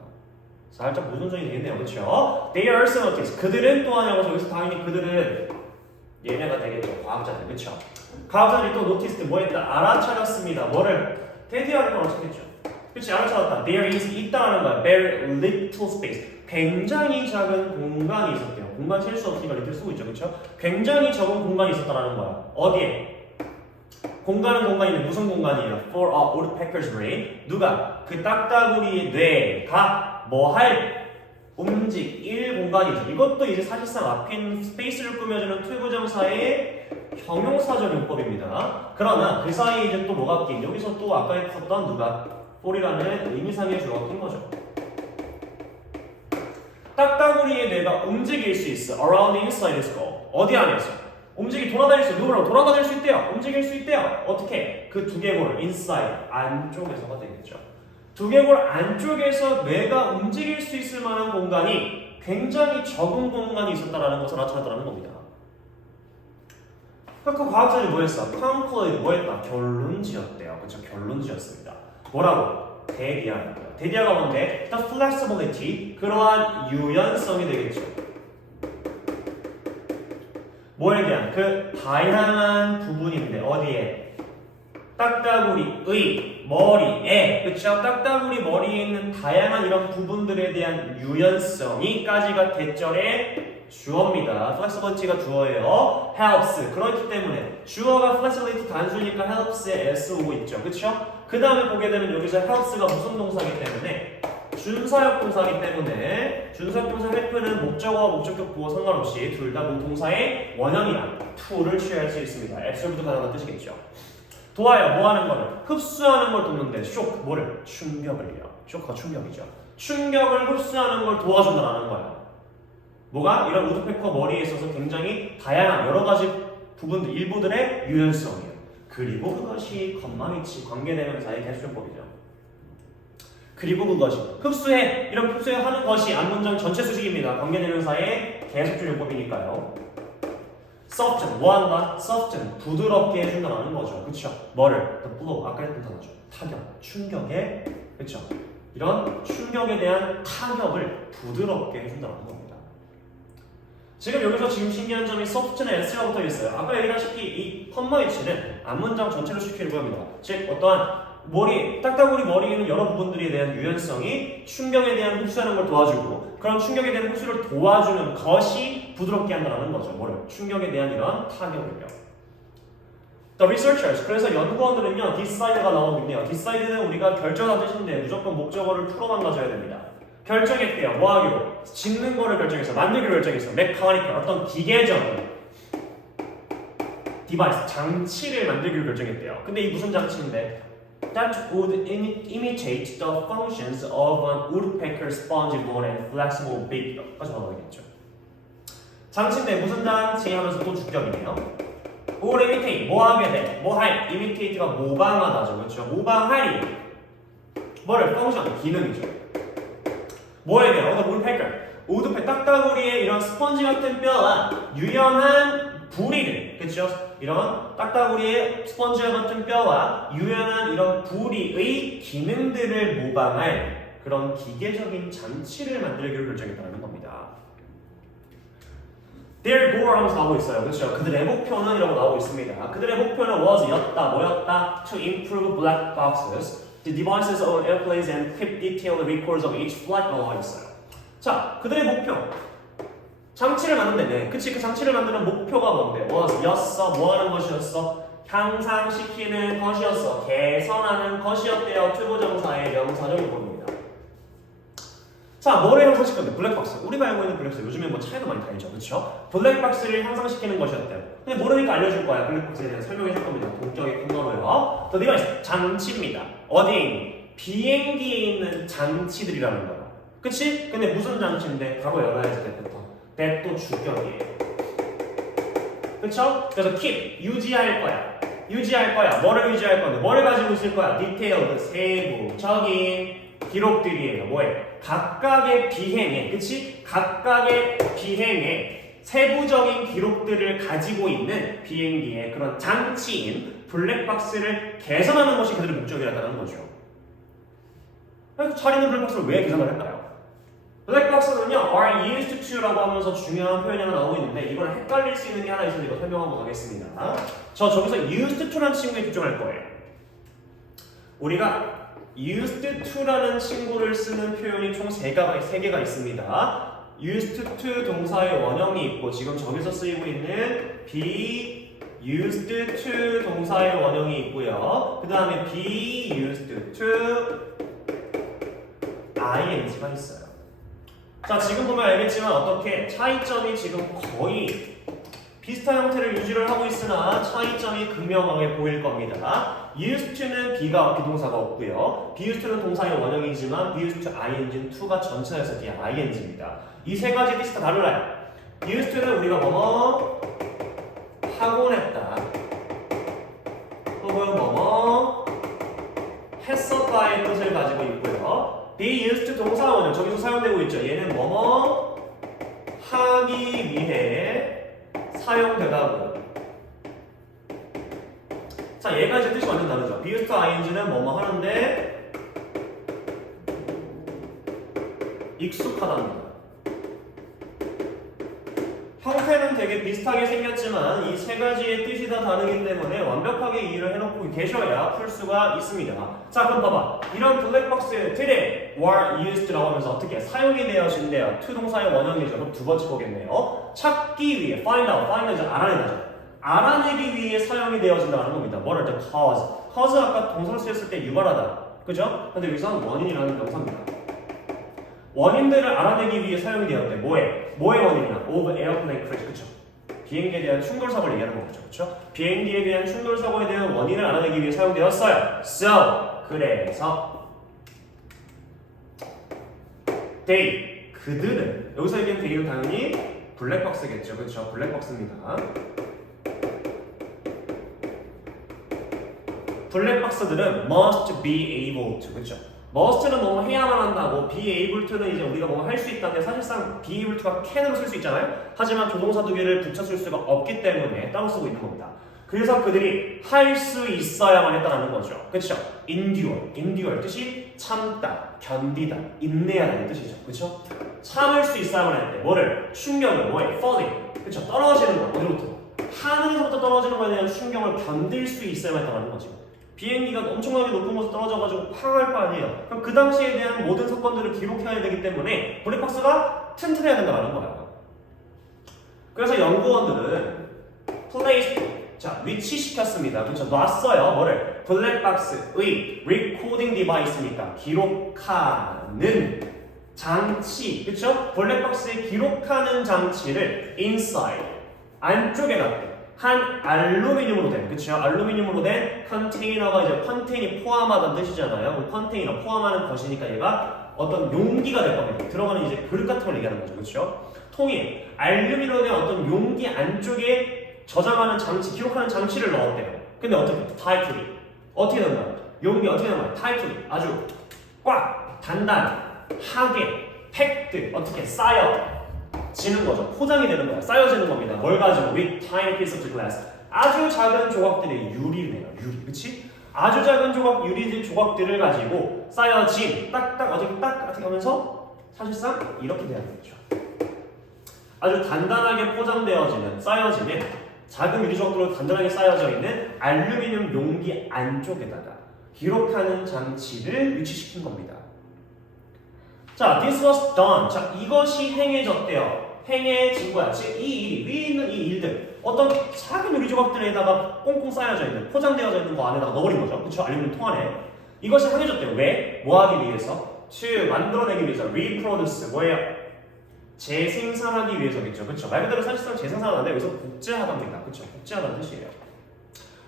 살짝 모순적이 되겠네요, 그쵸? They are scientists. 그들은 또한 여기서 당연히 그들은 얘네가 되겠죠, 과학자들, 그쵸? 과학자들이 또 노티스트 뭐 했다? 알아차렸습니다. 뭐를? 데디아를 알아차렸죠. 그치, 알아차렸다. There is 있다라는 거야. Very little space. 굉장히 작은 공간이 있었대요. 공간 셀 수 없으니까 little 쓰고 있죠, 그쵸? 굉장히 적은 공간이 있었다라는 거야. 어디에? 공간은 공간인데 무슨 공간이에요? For a woodpecker's brain. 누가? 그 딱따구리의 뇌가 뭐 할? 움직일 공간이죠. 이것도 이제 사실상 앞인 스페이스를 꾸며주는 투부정사의 형용사적 용법입니다. 그러나 그 사이에 이제 또 뭐가 낀? 여기서 또 아까 했었던 누가? for이라는 의미상의 주어가 낀 거죠. 딱따구리의 뇌가 움직일 수 있어. Around inside the skull. 어디 안에서? 돌아다닐 수, 누구라고? 돌아다닐 수 있대요. 움직일 수 있대요. 어떻게? 그 두개골, inside, 안쪽에서가 되겠죠. 두개골 안쪽에서 뇌가 움직일 수 있을 만한 공간이 굉장히 적은 공간이 있었다는 것을 나타났다는 겁니다. 그러니까 과학자들이 뭐 했어? conclude, 뭐 했다? 결론 지었대요. 그렇죠? 결론 지었습니다. 뭐라고? 데디아가 뭔데? The flexibility, 그러한 유연성이 되겠죠. 뭐에 대한? 그 다양한 부분인데 어디에? 딱따구리의 머리에, 그쵸? 딱따구리 머리에 있는 다양한 이런 부분들에 대한 유연성이까지가 대절의 주어입니다. flexibility가 주어예요. helps, 그렇기 때문에 주어가 flexibility 단수니까 helps에 s 오고 있죠, 그쵸? 그 다음에 보게 되면 여기서 helps가 무슨 동사이기 때문에 준사역 동사이기 때문에 준사역 동사 have는 목적어와 목적격 보호 상관없이 둘 다 동사의 원형이나 to를 취할 수 있습니다. absorb도 가능한 뜻이겠죠. 도와요. 뭐 하는 거를? 흡수하는 걸 돕는데 쇼크 뭐를? 충격을요. 쇼크가 충격이죠. 충격을 흡수하는 걸 도와준다는 거야. 뭐가? 이런 우드페커 머리에 있어서 굉장히 다양한 여러 가지 부분들, 일부들의 유연성이에요. 그리고 그것이 겉망이치 관계대명사의 개수용법이죠. 그리고 그것이 흡수해 이런 흡수하는 것이 앞문장 전체 수식입니다. 관계대명사의 계속줄용법이니까요. soft 뭐한다? soft 부드럽게 해준다는 거죠. 그쵸? 뭐를? the blow 아까 했던 단어죠. 타격, 충격에 그쵸? 이런 충격에 대한 타격을 부드럽게 해준다는 겁니다. 지금 여기서 지금 신기한 점이 soft는 s가 붙어 있어요. 아까 얘기하셨다시피 이 컴마이치는 앞문장 전체를 시키려고 합니다. 즉 어떠한 머리, 딱따구리 머리에 있는 여러 부분들에 대한 유연성이 충격에 대한 흡수하는 걸 도와주고 그런 충격에 대한 흡수를 도와주는 것이 부드럽게 한다는 거죠. 뭐를? 충격에 대한 이런 타격을요. The researchers, 그래서 연구원들은요, decide가 나오는데요. decide는 우리가 결정한 뜻인데 무조건 목적어를 풀어만 가져야 됩니다. 결정했대요. 뭐 하기로? 짓는 거를 결정했어. 만들기로 결정했어. mechanical, 어떤 기계적인 디바이스, 장치를 만들기로 결정했대요. 근데 이 무슨 장치인데? That would imitate the functions of an woodpecker spongy bone and flexible beak. 까지 나오겠죠. 장치인데 무슨 장치 하면서 또 주격이네요. would imitate, 뭐 하게 돼? 뭐 할? imitate가 모방하다죠. 그렇죠? 모방하리. 뭐를? function, 기능이죠. 뭐에 대한? 우드페 딱따구리의 이런 스펀지 같은 뼈와 유연한 부리를, 그렇죠? 이런 딱따구리의 스펀지와 같은 뼈와 유연한 이런 부리의 기능들을 모방할 그런 기계적인 장치를 만들기로 결정했다는 겁니다. Their goal 하면서 나오고 있어요. 그렇죠? 그들의 목표는 이라고 나오고 있습니다. 그들의 목표는 was였다, 뭐였다? To improve black boxes, the devices on airplanes and keep detailed records of each flight 나와 있어요. 자, 그들의 목표. 장치를 만든다네. 그치? 그 장치를 만드는 목표가 뭔데? 였어. 뭐 하는 것이었어? 향상시키는 것이었어. 개선하는 것이었대요. 투부정사의 명사적인 겁니다. 자, 뭐를 향상시킬 건데? 블랙박스. 우리가 알고 있는 블랙박스. 요즘에 뭐 차이도 많이 다르죠. 그쵸? 블랙박스를 향상시키는 것이었대요. 근데 모르니까 알려줄 거야. 블랙박스에 대해서 설명해 줄 겁니다. 동적인 근거로요. 더 디바이스. 장치입니다. 어디? 비행기에 있는 장치들이라는 거야. 그치? 근데 무슨 장치인데? 과거 연하에서 때부터. that도 주격이에요. 그쵸? 그래서 keep, 유지할 거야. 유지할 거야. 뭐를 유지할 건데? 뭐를 가지고 있을 거야? detailed, 세부적인 기록들이에요. 뭐에? 각각의 비행에, 그치? 각각의 비행에 세부적인 기록들을 가지고 있는 비행기의 그런 장치인 블랙박스를 개선하는 것이 그들의 목적이라는 거죠. 그래서 잘 있는 블랙박스를 왜 개선을 할까요? 블랙박스는요, are used to라고 하면서 중요한 표현이 하나 나오고 있는데 이걸 헷갈릴 수 있는 게 하나 있어서 이거 설명하고 가겠습니다. 저기서 used to라는 친구에 집중할 거예요. 우리가 used to라는 친구를 쓰는 표현이 총 3개가 있습니다. used to 동사의 원형이 있고 지금 저기서 쓰이고 있는 be used to 동사의 원형이 있고요. 그 다음에 be used to ing가 있어요. 자, 지금 보면 알겠지만 어떻게 차이점이 지금 거의 비슷한 형태를 유지를 하고 있으나 차이점이 극명하게 보일 겁니다. used to는 be가 비동사가 없고요. be used to는 동사의 원형이지만 be used to ing는 to가 전체에서 뒤에 ing입니다. 이 세 가지 뜻이 다 달라요. used to는 우리가 뭐뭐 하곤 했다 혹은 뭐뭐 했었다의 뜻을 가지고 있고요. be used to 동사 원형 저기서 사용되고 있죠. 얘는 뭐뭐 하기 위해 사용되다고요. 자, 얘가 이제 뜻이 완전 다르죠. be used to ing는 뭐뭐 하는데 익숙하답니다. 형태는 되게 비슷하게 생겼지만 이 세 가지의 뜻이 다 다르기 때문에 완벽하게 이해를 해놓고 계셔야 풀 수가 있습니다. 자, 그럼 봐봐. 이런 블랙박스들의 were used라고 하면서 어떻게 사용이 되어진대요. to 동사의 원형이죠. 그럼 두 번째 거겠네요. 찾기 위해 find out 이제 알아내죠. 알아내기 위해 사용이 되어진다는 겁니다. 뭐를 때 cause 아까 동사 쓰였을 때 유발하다. 그죠? 근데 여기서는 원인이라는 명사입니다. 원인들을 알아내기 위해 사용이 되었대. 뭐의 원인이야? of airplane crash. 그쵸? 비행기에 대한 충돌 사고를 얘기하는 거죠. 그쵸? 비행기에 대한 충돌 사고에 대한 원인을 알아내기 위해 사용되었어요. So, 그래서 they, 그들은, 여기서 얘기한 they는 당연히 블랙박스겠죠. 그쵸? 블랙박스입니다. 블랙박스들은 must be able to, 그쵸? must는 너무 해야만 한다고, be able to는 이제 우리가 뭔가 할 수 있다는데 사실상 be able to가 can으로 쓸 수 있잖아요? 하지만 조동사 두 개를 붙여쓸 수가 없기 때문에 따로 쓰고 있는 겁니다. 그래서 그들이 할 수 있어야만 했다는 거죠. 그쵸? endure 뜻이 참다, 견디다, 인내하다는 뜻이죠. 그쵸? 참을 수 있어야만 했대. 뭐를? 충격을, falling. 그쵸? 떨어지는 거, 어디로부터? 하늘에서부터 떨어지는 거에 대한 충격을 견딜 수 있어야만 했다는 거죠. 비행기가 엄청나게 높은 곳에 떨어져가지고 팡할 거 아니에요. 그럼 그 당시에 대한 모든 사건들을 기록해야 되기 때문에 블랙박스가 튼튼해야 된다는 거예요. 그래서 연구원들은 위치시켰습니다. 그렇죠? 놨어요. 뭐를? 블랙박스의 recording device니까 기록하는 장치, 그렇죠? 블랙박스에 기록하는 장치를 inside, 안쪽에 놨대. 한 알루미늄으로 된, 그쵸? 알루미늄으로 된 컨테이너가 이제 컨테인이 포함하다는 뜻이잖아요. 컨테이너, 포함하는 것이니까 얘가 어떤 용기가 될 겁니다. 들어가는 이제 그릇 같은 걸 얘기하는 거죠. 그쵸? 통에 알루미늄으로 된 어떤 용기 안쪽에 저장하는 장치, 기록하는 장치를 넣었대요. 근데 어떻게? tightly. 어떻게 된다? 용기 어떻게 된다? tightly. 아주 꽉, 단단하게, packed, 어떻게 쌓여. 지는 거죠. 포장이 되는 거야. 쌓여지는 겁니다. 뭘 가지고? With tiny piece of glass. 아주 작은 조각들의 유리네요. 유리, 그치? 아주 작은 유리 조각들을 가지고 쌓여진 딱딱 어떻게 하면서 사실상 이렇게 돼야 되겠죠. 아주 단단하게 포장되어지는, 쌓여지는 작은 유리 조각들로 단단하게 쌓여져 있는 알루미늄 용기 안쪽에다가 기록하는 장치를 위치시킨 겁니다. 자, this was done. 자, 이것이 행해졌대요. 행해진 거야. 즉, 이 일이, 위에 있는 이 일들, 어떤 작은 유리 조각들에다가 꽁꽁 쌓여져 있는, 포장되어져 있는 거 안에다가 넣어버린 거죠. 그쵸? 알루미늄 통 안에. 이것이 행해졌대요. 왜? 뭐 하기 위해서? to 만들어내기 위해서. reproduce. 뭐예요? 재생산하기 위해서겠죠. 그쵸? 말 그대로 사실상 재생산하는데 여기서 복제하답니다. 그쵸? 복제하다는 뜻이에요.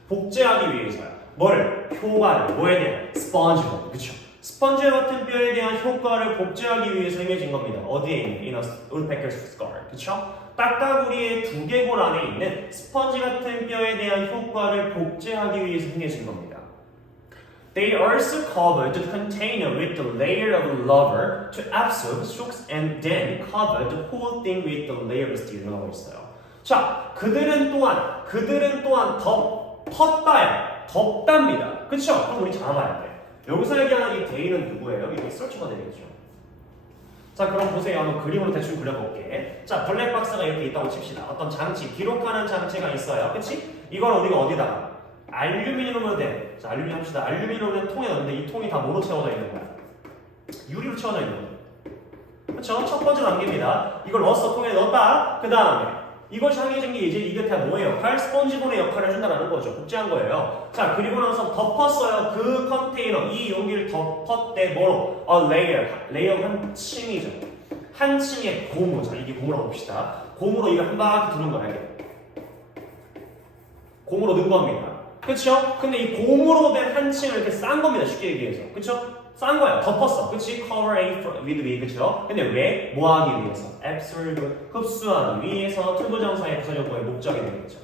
복제하기 위해서요. 뭐를? 효과를. 뭐에 대한? 스펀지로. 그쵸? 스펀지 같은 뼈에 대한 효과를 복제하기 위해서 행해진 겁니다. 어디에 있는? In a woodpecker's skull. 그쵸? 딱따구리의 두개골 안에 있는 스펀지 같은 뼈에 대한 효과를 복제하기 위해서 행해진 겁니다. They also covered the container with the layer of rubber to absorb shocks and then covered the whole thing with the layer of steel. 라고 있어요. 자, 그들은 또한 덮답니다. 그쵸? 그럼 우리 잡아야 돼. 여기서 얘기하는 이 데이는 누구예요? 이게 서치가 되겠죠. 자, 그럼 보세요. 한번 그림으로 대충 그려볼게. 자, 블랙박스가 이렇게 있다고 칩시다. 어떤 장치, 기록하는 장치가 있어요. 그치? 이걸 우리가 어디다가? 알루미늄으로 된, 자, 알루미늄 합시다. 알루미늄으로 된 통에 넣는데 이 통이 다 뭐로 채워져 있는 거야? 유리로 채워져 있는 거야. 그쵸? 첫 번째 단계입니다. 이걸 넣었어. 통에 넣었다. 그 다음에 이것이 행해진 게 이제 이 곁에 뭐의 역할? 스펀지본의 역할을 해준다는 거죠. 복제한 거예요. 자, 그리고 나서 덮었어요. 그 컨테이너, 이 용기를 덮었대. 뭐로? 레이어 한 층이죠. 한 층의 고무. 자, 이게 고무라고 봅시다. 고무로 이걸 한 바퀴 두는 거예요. 고무로 넣은 겁니다. 그쵸? 근데 이 고무로 된 한 층을 이렇게 싼 겁니다. 쉽게 얘기해서. 그쵸? 싼 거야. 덮었어. 그치? Cover A with B. 그쵸? 근데 왜? 뭐 하기 위해서? Absorb. 흡수하기 위해서 투부정사의 부사적어의 목적이 되겠죠.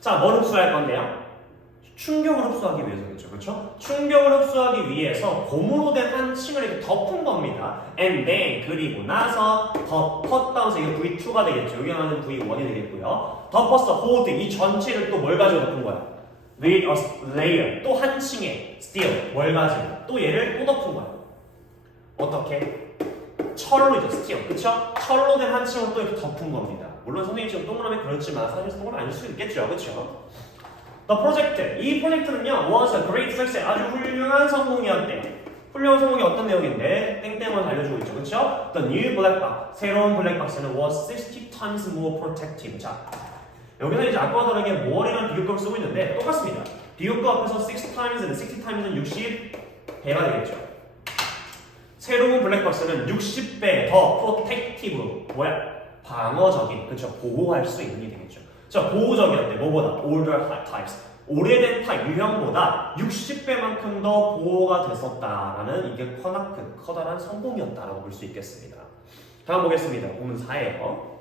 자, 뭘 흡수할 건데요? 충격을 흡수하기 위해서겠죠. 그쵸? 충격을 흡수하기 위해서 고무로 된 한 층을 이렇게 덮은 겁니다. And then, 그리고 나서 덮었다 해서 이거 V2가 되겠죠. 여기 하는 V1이 되겠고요. 덮었어. hold. 이 전체를 또 뭘 가지고 덮은 거야? with a layer. 또 한 층에 steel. 뭘 가지고? 또 얘를 또 덮은 거야. 어떻게? 철로죠. steel. 그쵸? 철로 된 한 층을 또 이렇게 덮은 겁니다. 물론 선생님이 지금 동그라미 그렸지만 사실 동그라미 아닐 수 있겠죠. 그쵸? The project. 이 프로젝트는요, was a great success. 아주 훌륭한 성공이었대요. 훌륭한 성공이 어떤 내용인데 땡땡을 알려주고 있죠. 그쵸? The new black box. 새로운 블랙박스는 was 60 times more protective. 자, 여기서 이제 아까와 다르게 more이라는 비교급을 쓰고 있는데 똑같습니다. 비교급 앞에서 6 times는 60 times는 60배가 되겠죠. 새로운 블랙박스는 60배 더 프로텍티브, 뭐야? 방어적인, 그쵸? 보호할 수 있는 게 되겠죠. 자, 보호적이었대. 뭐보다? older types. 오래된 타입, 유형보다 60배만큼 더 보호가 됐었다라는 이게 커다란 성공이었다라고 볼 수 있겠습니다. 다음 보겠습니다. 보문 4예요.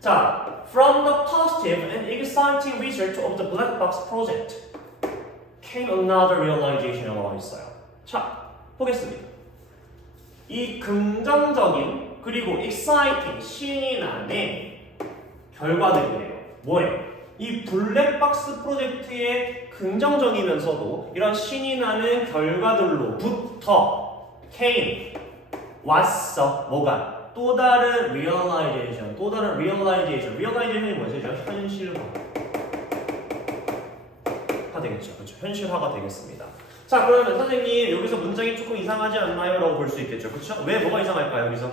자, from the positive and exciting research of the black box project came another realization이라고 있어요. 자, 보겠습니다. 이 긍정적인 그리고 exciting 신이 나는 결과들이에요. 뭐예요? 이 블랙박스 프로젝트의 긍정적이면서도 이런 신이 나는 결과들로부터 came 왔어. 뭐가? 또 다른 realization, realization이 뭐죠? 현실화가 되겠죠. 그렇죠? 현실화가 되겠습니다. 자, 그러면 선생님 여기서 문장이 조금 이상하지 않나요? 라고 볼 수 있겠죠. 그렇죠? 왜 뭐가 이상할까요? 여기서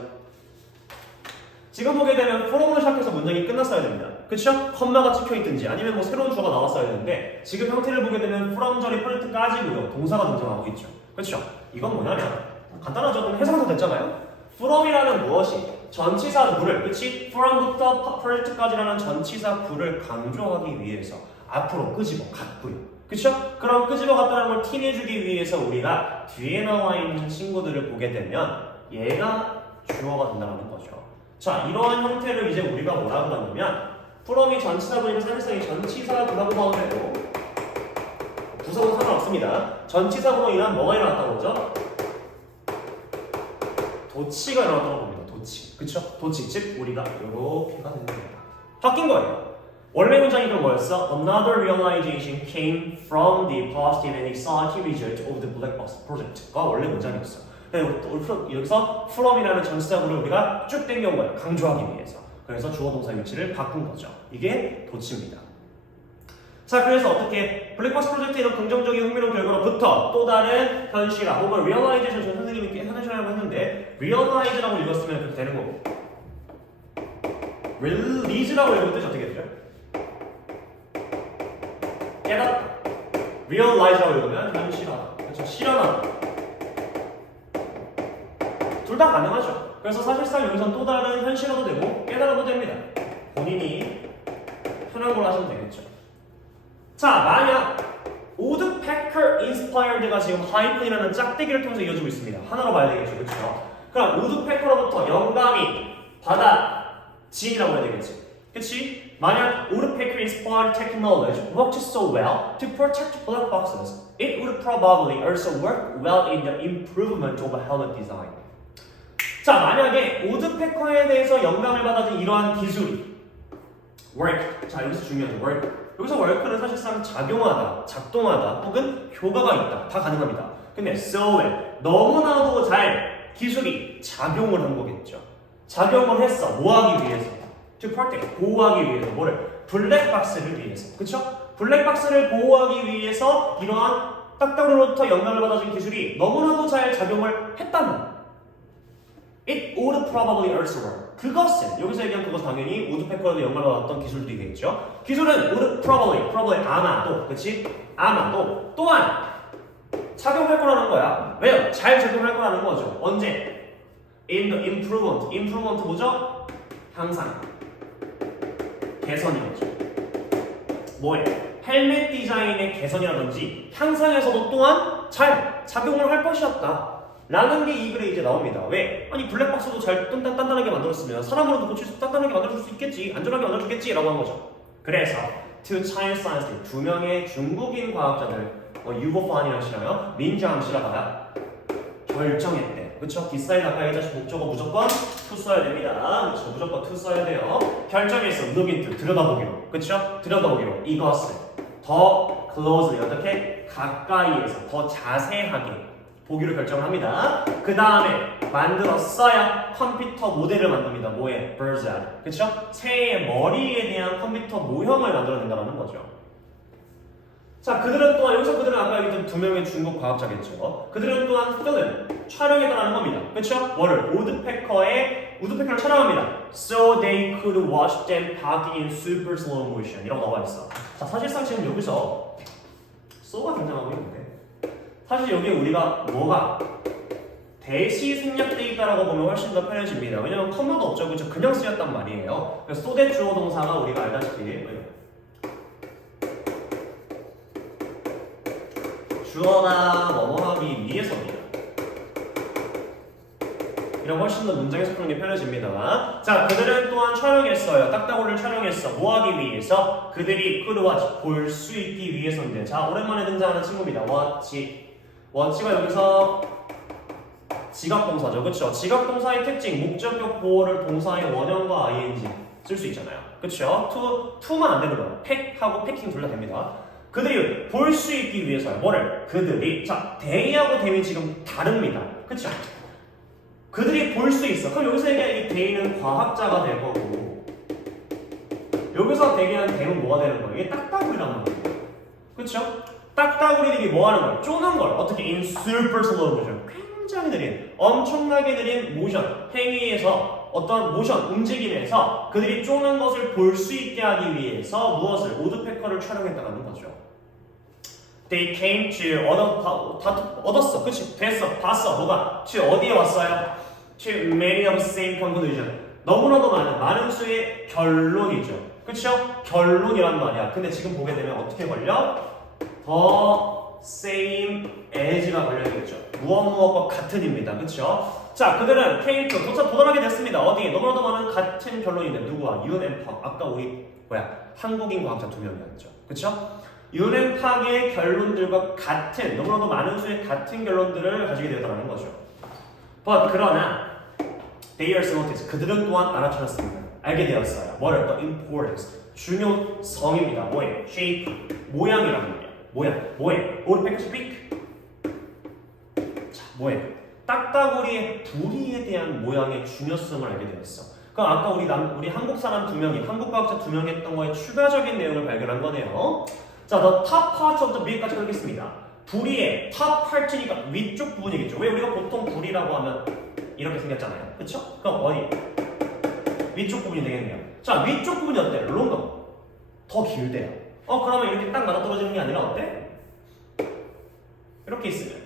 지금 보게 되면 from으로 시작해서 문장이 끝났어야 됩니다. 그렇죠? 컴마가 찍혀있든지 아니면 뭐 새로운 주어가 나왔어야 되는데 지금 형태를 보게 되면 from 절이 프로젝트까지고요. 동사가 등장하고 있죠. 그렇죠? 이건 뭐냐면 간단하죠? 해석은 됐잖아요. from이라는 무엇이 전치사 구를, 그치? from부터 프로젝트까지라는 전치사 구를 강조하기 위해서 앞으로 끄집어 갔고요. 그쵸? 그럼 끄집어 갔다는 걸 티내주기 위해서 우리가 뒤에 나와 있는 친구들을 보게 되면 얘가 주어가 된다는 거죠. 자, 이러한 형태를 이제 우리가 뭐라고 하냐면 from이 전치사구니까 사실상 전치사구라고 봐도 되고 부사는 상관없습니다. 전치사구로 인한 뭐가 일어났다고 그러죠? 도치가 일어났다고 봅니다. 도치. 그쵸? 도치. 즉 우리가 이렇게가 되는 겁니다. 바뀐 거예요. 원래 문장이 그럼 뭐였어? Another realization came from the positive and exciting result of the black box project가 원래 문장이었어. 여기서 from이라는 전치사구를 우리가 쭉 당겨온 거예요. 강조하기 위해서. 그래서 주어 동사 위치를 바꾼 거죠. 이게 도치입니다. 자, 그래서 어떻게 블랙박스 프로젝트의 이런 긍정적인 흥미로운 결과로부터 또 다른 현실화 혹은 realization, 저 선생님이 현실화라고 했는데 realize라고 읽었으면 그렇게 되는 거고 release라고 읽을 때 어떻게 되죠? 깨닫다. realize라고 읽으면 현실화, 그렇죠? 실현하다. 둘 다 가능하죠. 그래서 사실상 여기서 또 다른 현실화도 되고 깨달아도 됩니다. 본인이 편한 걸로 하시면 되겠죠. 자, 만약 우드페커 인스파이어드가 지금 하이픈이라는 짝대기를 통해서 이어지고 있습니다. 하나로 봐야 되겠죠, 그렇죠? 그럼 우드페커로부터 영감이 받아진이라고 해야 되겠지, 그치? 만약 우드페커 inspired technology worked so well to protect black boxes, it would probably also work well in the improvement of helmet design. 자, 만약에 우드페커에 대해서 영감을 받아진 이러한 기술이 work, 자 여기서 중요하죠, work. 여기서 work는 사실상 작용하다, 작동하다, 혹은 효과가 있다, 다 가능합니다. 근데 so well, 너무나도 잘 기술이 작용을 한 거겠죠. 작용을 했어, 뭐 하기 위해서? To protect, 보호하기 위해서. 뭐를? 블랙박스를 위해서. 그쵸? 블랙박스를 보호하기 위해서 이러한 딱딱으로부터 영감을 받아준 기술이 너무나도 잘 작용을 했다면 It would probably also work. 그것은, 여기서 얘기한 그것은 당연히 우드페커에도 영감을 받았던 기술들이겠죠. 기술은 would probably 아마도, 그치? 아마도 또한 작용할 거라는 거야. 왜요? 잘 작용할 거라는 거죠. 언제? In the improvement 뭐죠? 향상, 개선이겠죠. 뭐예요? 헬멧 디자인의 개선이라든지 향상에서도 또한 잘 작용을 할 것이었다 라는 게 이 글에 이제 나옵니다. 왜? 아니 블랙박스도 잘 단단하게 만들었으면 사람으로도 고칠 수 단단하게 만들어줄 수 있겠지, 안전하게 만들어주겠지 라고 한 거죠. 그래서 two Chinese scientists, 두 명의 중국인 과학자들, 유보판이라고 하시나요? 민지ang 씨라가 결정했대. 그쵸? 디사인 아까 얘기했듯이 목적어 무조건 to 써야 됩니다. 그쵸? 무조건 to 써야 돼요. 결정했어. look into, 들여다보기로. 그쵸? 들여다보기로. 이것을 더 closely, 어떻게? 가까이에서 더 자세하게 보기로 결정을 합니다. 그 다음에 만들었어야 컴퓨터 모델을 만듭니다. 뭐에? bird's eye. 그쵸? 새의 머리에 대한 컴퓨터 모형을 만들어낸다는 거죠. 자, 그들은 또한 여기서 그들은 아까 얘기했던 두 명의 중국 과학자겠죠. 그들은 또한 필름 촬영했다는 겁니다. 그렇죠? 뭐를 우드페커를 촬영합니다. So they could watch them parking in super slow motion 이라고 나와 있어. 자, 사실상 지금 여기서 so가 등장하고 있는데 사실 여기 우리가 뭐가 대시 생략돼 있다라고 보면 훨씬 더 편해집니다. 왜냐면 컴마도 없죠, 그렇죠? 그냥 쓰였단 말이에요. 그래서 소대 주어 동사가 우리가 알다시피 주어나 뭐뭐하기 위해서입니다. 이런 훨씬 더 문장에서 푸는 게 편해집니다. 자, 그들은 또한 촬영했어요. 딱따구리를 촬영했어. 뭐 하기 위해서? 그들이 could watch, 볼 수 있기 위해서인데. 자, 오랜만에 등장하는 친구입니다. watch가 여기서 지각동사죠. 그쵸? 지각동사의 특징, 목적격 보호를 동사의 원형과 ing 쓸 수 있잖아요. 그쵸? to만 안 되는 거예요. 팩하고 패킹 둘 다 됩니다. 그들이 볼 수 있기 위해서요. 뭐를? 그들이. 자, they하고 them이 지금 다릅니다. 그쵸? 그들이 볼 수 있어. 그럼 여기서 얘기하는 이 they는 과학자가 될 거고 여기서 얘기하는 them은 뭐가 되는 거예요? 이게 딱따구리란 말이에요. 그쵸? 딱따구리들이 뭐 하는 거예요? 쪼는 걸. 어떻게? in super slow motion. 굉장히 느린, 엄청나게 느린 모션, 행위에서 어떤 모션, 움직임에서 그들이 쪼는 것을 볼 수 있게 하기 위해서 무엇을? 우드페커를 촬영했다는 거죠. They came to 얻었어, 그치? 됐어, 봤어, 뭐가? to 어디에 왔어요? To many of the same conclusion. 너무나도 많은 수의 결론이죠. 그쵸? 결론이란 말이야. 근데 지금 보게 되면 어떻게 걸려? the same as가 걸려있겠죠. 무엇과 같은입니다. 그쵸? 자, 그들은 came to 도달하게 됐습니다. 어디에? 너무나도 많은 같은 결론인데 누구와? 윤 앤 팍. 아까 우리 한국인 과학자 두 명이었죠. 그쵸? 윤 앤 팍의 결론들과 같은 너무나도 많은 수의 같은 결론들을 가지게 되었다는 거죠. But 그러나 they also noticed 그들은 또한 알아차렸습니다. 알게 되었어요. 뭐를? The importance 중요성입니다. 뭐예요? shape 모양이란 말이에요. 뭐예요? 우드페커 speak. 자, 뭐예요? 딱따구리의 부리에 대한 모양의 중요성을 알게 되었어. 그럼 아까 우리 한국 사람 두 명이 한국 과학자 두 명이 했던 거에 추가적인 내용을 발견한 거네요. 자, the top part of the beak까지 하겠습니다. 부리의 top part니까 위쪽 부분이겠죠. 왜 우리가 보통 부리라고 하면 이렇게 생겼잖아요. 그쵸? 그럼 어디? 위쪽 부분이 되겠네요. 자, 위쪽 부분이 어때? longer. 더 길대요. 그러면 이렇게 딱 맞아떨어지는 게 아니라 어때? 이렇게 있으면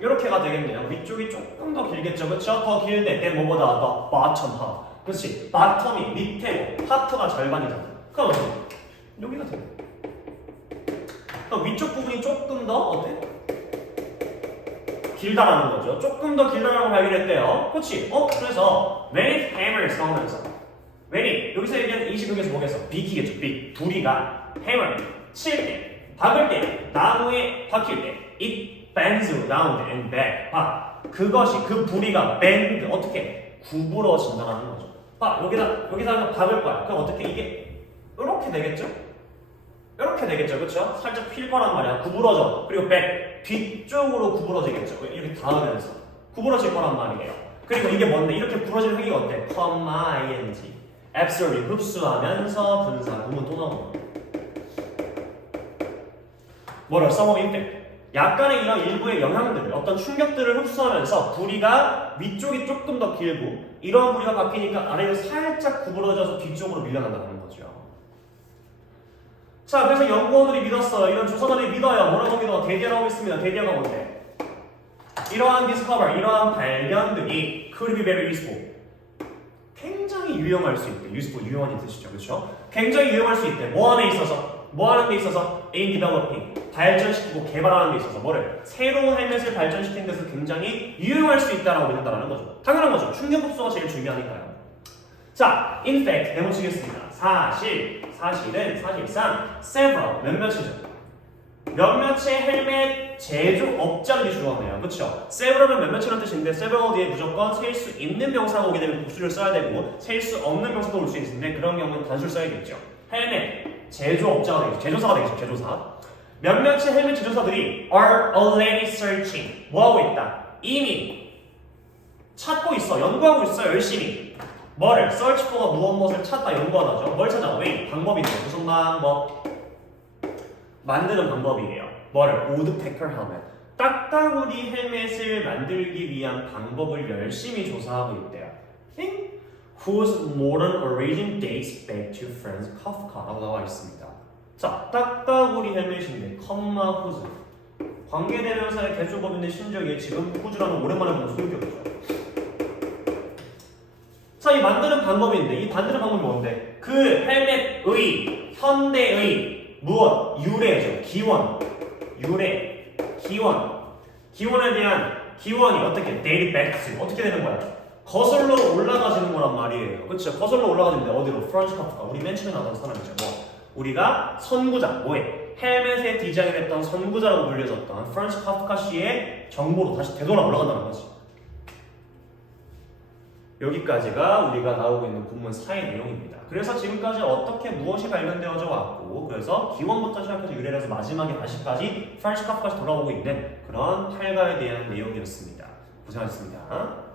이렇게가 되겠네요. 위쪽이 조금 더 길겠죠. 그쵸? 더 길대. 때 뭐보다 더 bottom half. 그렇지? bottom이 밑에고 half가 절반이잖아. 그럼 어때? 여기가 되네. 위쪽 부분이 조금 더 어때? 길다라는 거죠. 조금 더 길다라고 발견했대요. 그렇지? 그래서 many hammers 나오면서 many 여기서 얘기하는 인식극에서 뭐겠어? 비키겠죠. 빅 부리가 hammer 칠 때, 박을 때, 나무에 박힐 때 it bends round and back. 그것이 그 부리가 bend 어떻게 구부러진다는 거죠. 여기다 박을 거야. 그럼 어떻게 이게 이렇게 되겠죠? 이렇게 되겠죠, 그렇죠? 살짝 필 거란 말이야. 구부러져. 그리고 back 뒤쪽으로 구부러지겠죠. 이렇게 닿으면서 구부러질 거란 말이에요. 그리고 이게 뭔데? 이렇게 구부러지는 행위가 어때? ing absorb 흡수하면서 분사 구문 또 나오고. 뭐라? some of impact. 약간의 이런 일부의 영향들을 어떤 충격들을 흡수하면서 부리가 위쪽이 조금 더 길고 이런 부리가 바뀌니까 아래로 살짝 구부러져서 뒤쪽으로 밀려난다는 거죠. 자, 그래서 연구원들이 믿었어요. 이런 조사관들이 믿어요. 뭐라고 믿어? 대디어라고 있습니다. 대디어가 뭔데? 이러한 discover, 이러한 발견들이 could be very useful. 굉장히 유용할 수 있대. useful, 유용한 뜻이죠. 그렇죠? 굉장히 유용할 수 있대. 뭐 하는 데 있어서 in developing, 발전시키고 개발하는 데 있어서 뭐를? 새로운 헬멧을 발전시키는 데서 굉장히 유용할 수 있다라고 믿는다는 거죠. 당연한 거죠. 충격 흡수가 제일 중요하니까요. 자, in fact, 대문치겠습니다. 사실상 several, 몇몇의 헬멧 제조업자들이 주어하네요. 그쵸? several은 몇몇이라는 뜻인데 several 뒤에 무조건 셀 수 있는 명사가 오게 되면 복수를 써야 되고 셀 수 없는 명사도 올 수 있는데 그런 경우는 단수를 써야겠죠. 헬멧 제조업자가 되겠죠. 제조사가 되겠죠. 제조사. 몇몇의 헬멧 제조사들이 are already searching. 뭐하고 있다? 이미 찾고 있어. 연구하고 있어. 열심히. 뭐를? search for가 무엇을 찾다 연구하다죠. 뭘 찾아? way. 방법인데. 무슨 방법? 만드는 방법이에요. 뭐를? 우드페커 헬멧. 딱따구리 헬멧을 만들기 위한 방법을 열심히 조사하고 있대요. Whose modern origin dates back to Franz Kafka라고 나와 있습니다. 자, 딱따구리 헬멧인데 컴마 whose 관계대명사의 개조법인데 심지어 얘 지금 whose라는 오랜만에 보는 소유격이죠. 자, 이 만드는 방법인데 이 만드는 방법이 뭔데? 그 헬멧의 현대의 무엇? 유래죠. 기원. 유래. 기원에 대한 기원이 어떻게? date back to 어떻게 되는 거야? 거슬러 올라가지는 거란 말이에요. 그렇죠? 거슬러 올라가지는데 어디로? 프란츠 카프카. 우리 맨 처음에 나왔던 사람이죠. 뭐 우리가 선구자 뭐해? 헬멧의 디자인을 했던 선구자라고 불려졌던 프란츠 카프카 씨의 정보로 다시 되돌아 올라간다는 거지. 여기까지가 우리가 나오고 있는 본문 사의 내용입니다. 그래서 지금까지 어떻게 무엇이 발견되어져 왔고 그래서 기원부터 시작해서 유래를 해서 마지막에 다시까지 프란츠 카프카까지 돌아오고 있는 그런 8가에 대한 내용이었습니다. 고생하셨습니다.